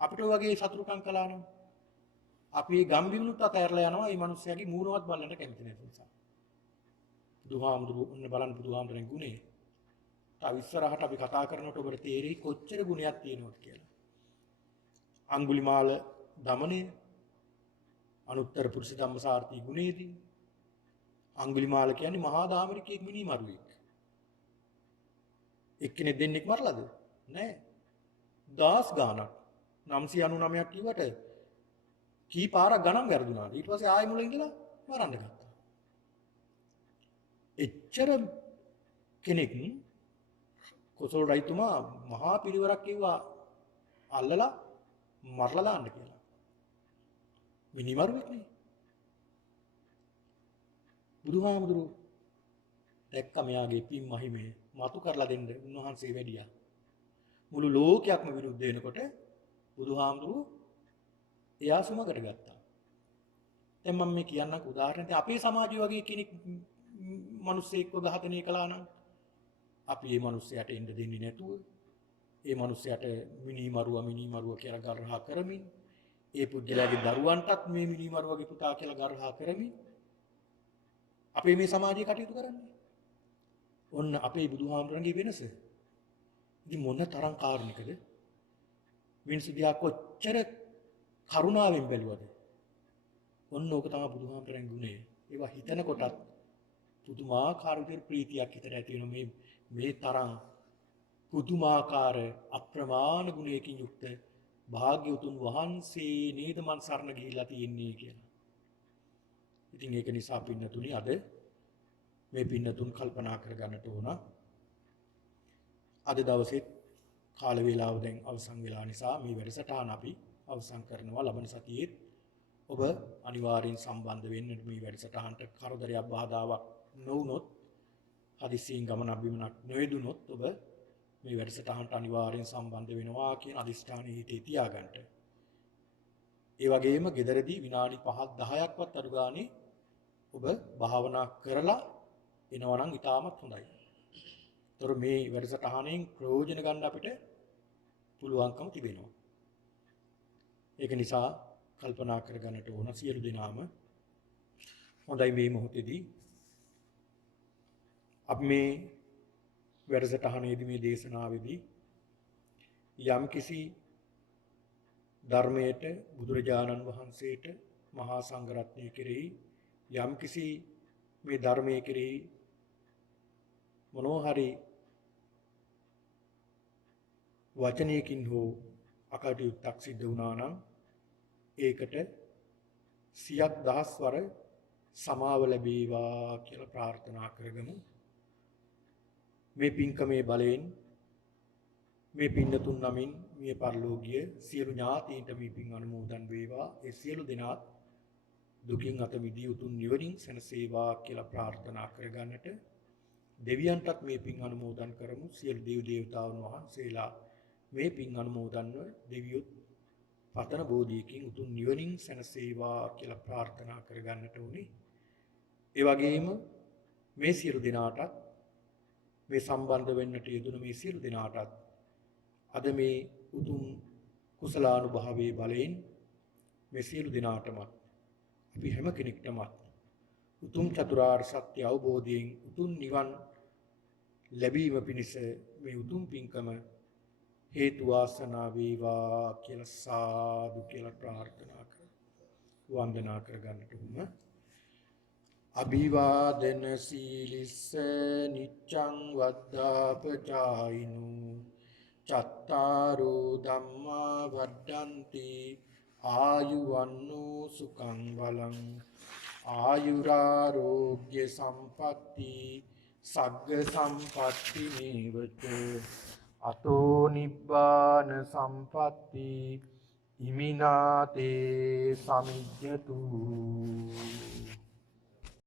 අපිට ওই වගේ සතුරුකම් කළා නම් අපි ගම්බිමුත් අතහැරලා යනවා මේ මිනිස්යාගේ මූණවත් බලන්න කැමති නැති නිසා. බුදුහාමුදුරුවෝ ඔන්න බලන්න බුදුහාමුදුරන්ගේ ගුණය. තව ඉස්සරහට අපි කතා කරනකොට ඔබට තේරෙයි කොච්චර ගුණයක් තියෙනවද කියලා. අඟුලිමාල දමනය අනුත්තර පුරුෂ ධම්මසාරති ගුණයේදී අඟුලිමාල කියන්නේ මහා දාමරිකයෙක් මිනිමරුවෙක්. එක්කෙනෙක් දෙන්නෙක් මරලාද? නෑ. 10 ගාණක් 999ක් කිව්වට කී පාරක් ගණන් වැරදුනාද? ඊට පස්සේ ආයෙ මුලින් ඉඳලා මරන්න ගත්තා. එච්චර කෙනෙක් කොසල් රජතුමා මහා පිරිවරක් කිව්වා අල්ලලා මරලා දාන්න කියලා. මිනිමරුවෙක් නේ. බුදුහාමුදුරුවෝ දැක්ක මෙයාගේ පින් මහිමය මතු කරලා දෙන්න උන්වහන්සේ වැඩියා. මුළු ලෝකයක්ම විරුද්ධ වෙනකොට බුදුහාමුදුරුවෝ එයා සුමකට ගත්තා. දැන් මම මේ කියන්නක උදාහරණයක් අපේ සමාජය වගේ කෙනෙක් මිනිස්සෙක්ව ඝාතනය කළා නම් අපි මේ මිනිස්සයාට එන්න දෙන්නේ නැතුව ඒ මිනිස්සයාට මිනිමරුව කියලා ගර්හා කරමින් ඒ පුද්ගලයාගේ දරුවන්ටත් මේ මිනිමරුවගේ පුතා කියලා ගර්හා කරමින් අපේ මේ සමාජය කටයුතු කරන්නේ. ඔන්න අපේ බුදුහාමුදුරන්ගේ වෙනස. ඉතින් මොන තරම් කාරුණිකද? මිනිස්සු දිහා කොච්චර කරුණාවෙන් බැලුවද? ඔන්න ඕක තමයි බුදුහාමුදුරන්ගේ ගුණය. ඒවා හිතන කොටත් පුදුමාකාර විදිහට ප්‍රීතියක් හිතට ඇති වෙනවා මේ තරම් පුදුමාකාර අප්‍රමාණ ගුණයකින් යුක්ත භාග්‍යවතුන් වහන්සේ නේද මන් සරණ ගිහිල්ලා තියෙන්නේ කියලා. ඉතින් ඒක නිසා පින්නතුනි අද මේ පින්නතුන් කල්පනා කරගන්නට ඕන. අද දවසේ කාල වේලාව දැන් අවසන් වෙලා නිසා මේ වැඩසටහන අපි අවසන් කරනවා. ලබන සතියේත් ඔබ අනිවාර්යෙන් සම්බන්ධ වෙන්න මේ වැඩසටහනට කරදරයක් බාධාවක් නොවුනොත් හදිසියෙන් ගමන අභිමනක් නොයදුනොත් ඔබ මේ වැඩසටහනට අනිවාර්යෙන් සම්බන්ධ වෙනවා කියන අදිෂ්ඨානය හිතේ තියාගන්න. ඒ වගේම ගෙදරදී විනාඩි 5ක් 10ක්වත් අඩු ගානේ ඔබ භාවනා කරලා එනවා නම් ඉතාමත් හොඳයි. ඒතර මේ වැඩසටහනෙන් ප්‍රයෝජන ගන්න අපිට පුළුවන්කම තිබෙනවා. ඒක නිසා කල්පනා කරගන්නට ඕන සියලු දෙනාම හොඳයි මේ මොහොතේදී අපි මේ වැඩසටහනේදී මේ දේශනාවේදී යම් කිසි ධර්මයට බුදුරජාණන් වහන්සේට මහා සංඝරත්නය කෙරෙහි යම් කිසි මේ ධර්මයේ කෙරෙහි මොනෝහරි වචනයකින් හෝ අකටයුත්තක් සිද්ධ වුණා නම් ඒකට සියක් දහස් වර සමාව ලැබේවා කියලා ප්‍රාර්ථනා කරගමු. මේ පින්කමේ බලයෙන් මේ පින්නතුන් නමින් මේ පරලෝකීය සියලු ඥාතීන්ට මේ පින් අනුමෝදන් වේවා. ඒ සියලු දෙනාත් දුකින් අත මිදී උතුම් නිවනින් සැනසේවා කියලා ප්‍රාර්ථනා කරගන්නට දෙවියන්ටත් මේ පින් අනුමෝදන් කරමු. සියලු දේව දේවතාවුන් වහන්සේලා මේ පින් අනුමෝදන්ව දෙවියොත් පතන බෝධියකින් උතුම් නිවනින් සැනසේවා කියලා ප්‍රාර්ථනා කරගන්නට උනේ. ඒ වගේම මේ සියලු දෙනාටත් මේ සම්බන්ධ වෙන්නට යෙදුණු මේ සියලු දෙනාටත් අද මේ උතුම් කුසලානුභාවයේ බලයෙන් මේ සියලු දෙනාටම අපි හැම කෙනෙක්ටම උතුම් චතුරාර්ය සත්‍ය අවබෝධයෙන් උතුම් නිවන් ලැබීම පිණිස මේ උතුම් පින්කම හේතු වාසනා වේවා කියලා සාදු කියලා ප්‍රාර්ථනා කර වන්දනා කරගන්නට උම. අභිවාදන සීලිස්ස නිච්ඡං වද්දාපචායිනු චත්තාරෝ ධම්මා වඩ්ඩන්ති ආයුවන්නෝ සුඛං බලං ආයුරාෝග්‍ය සම්පatti සග්ග සම්පatti නේවච අතෝ නිබ්බාන සම්පatti ඉමිනාතේ සමිජ්ජතු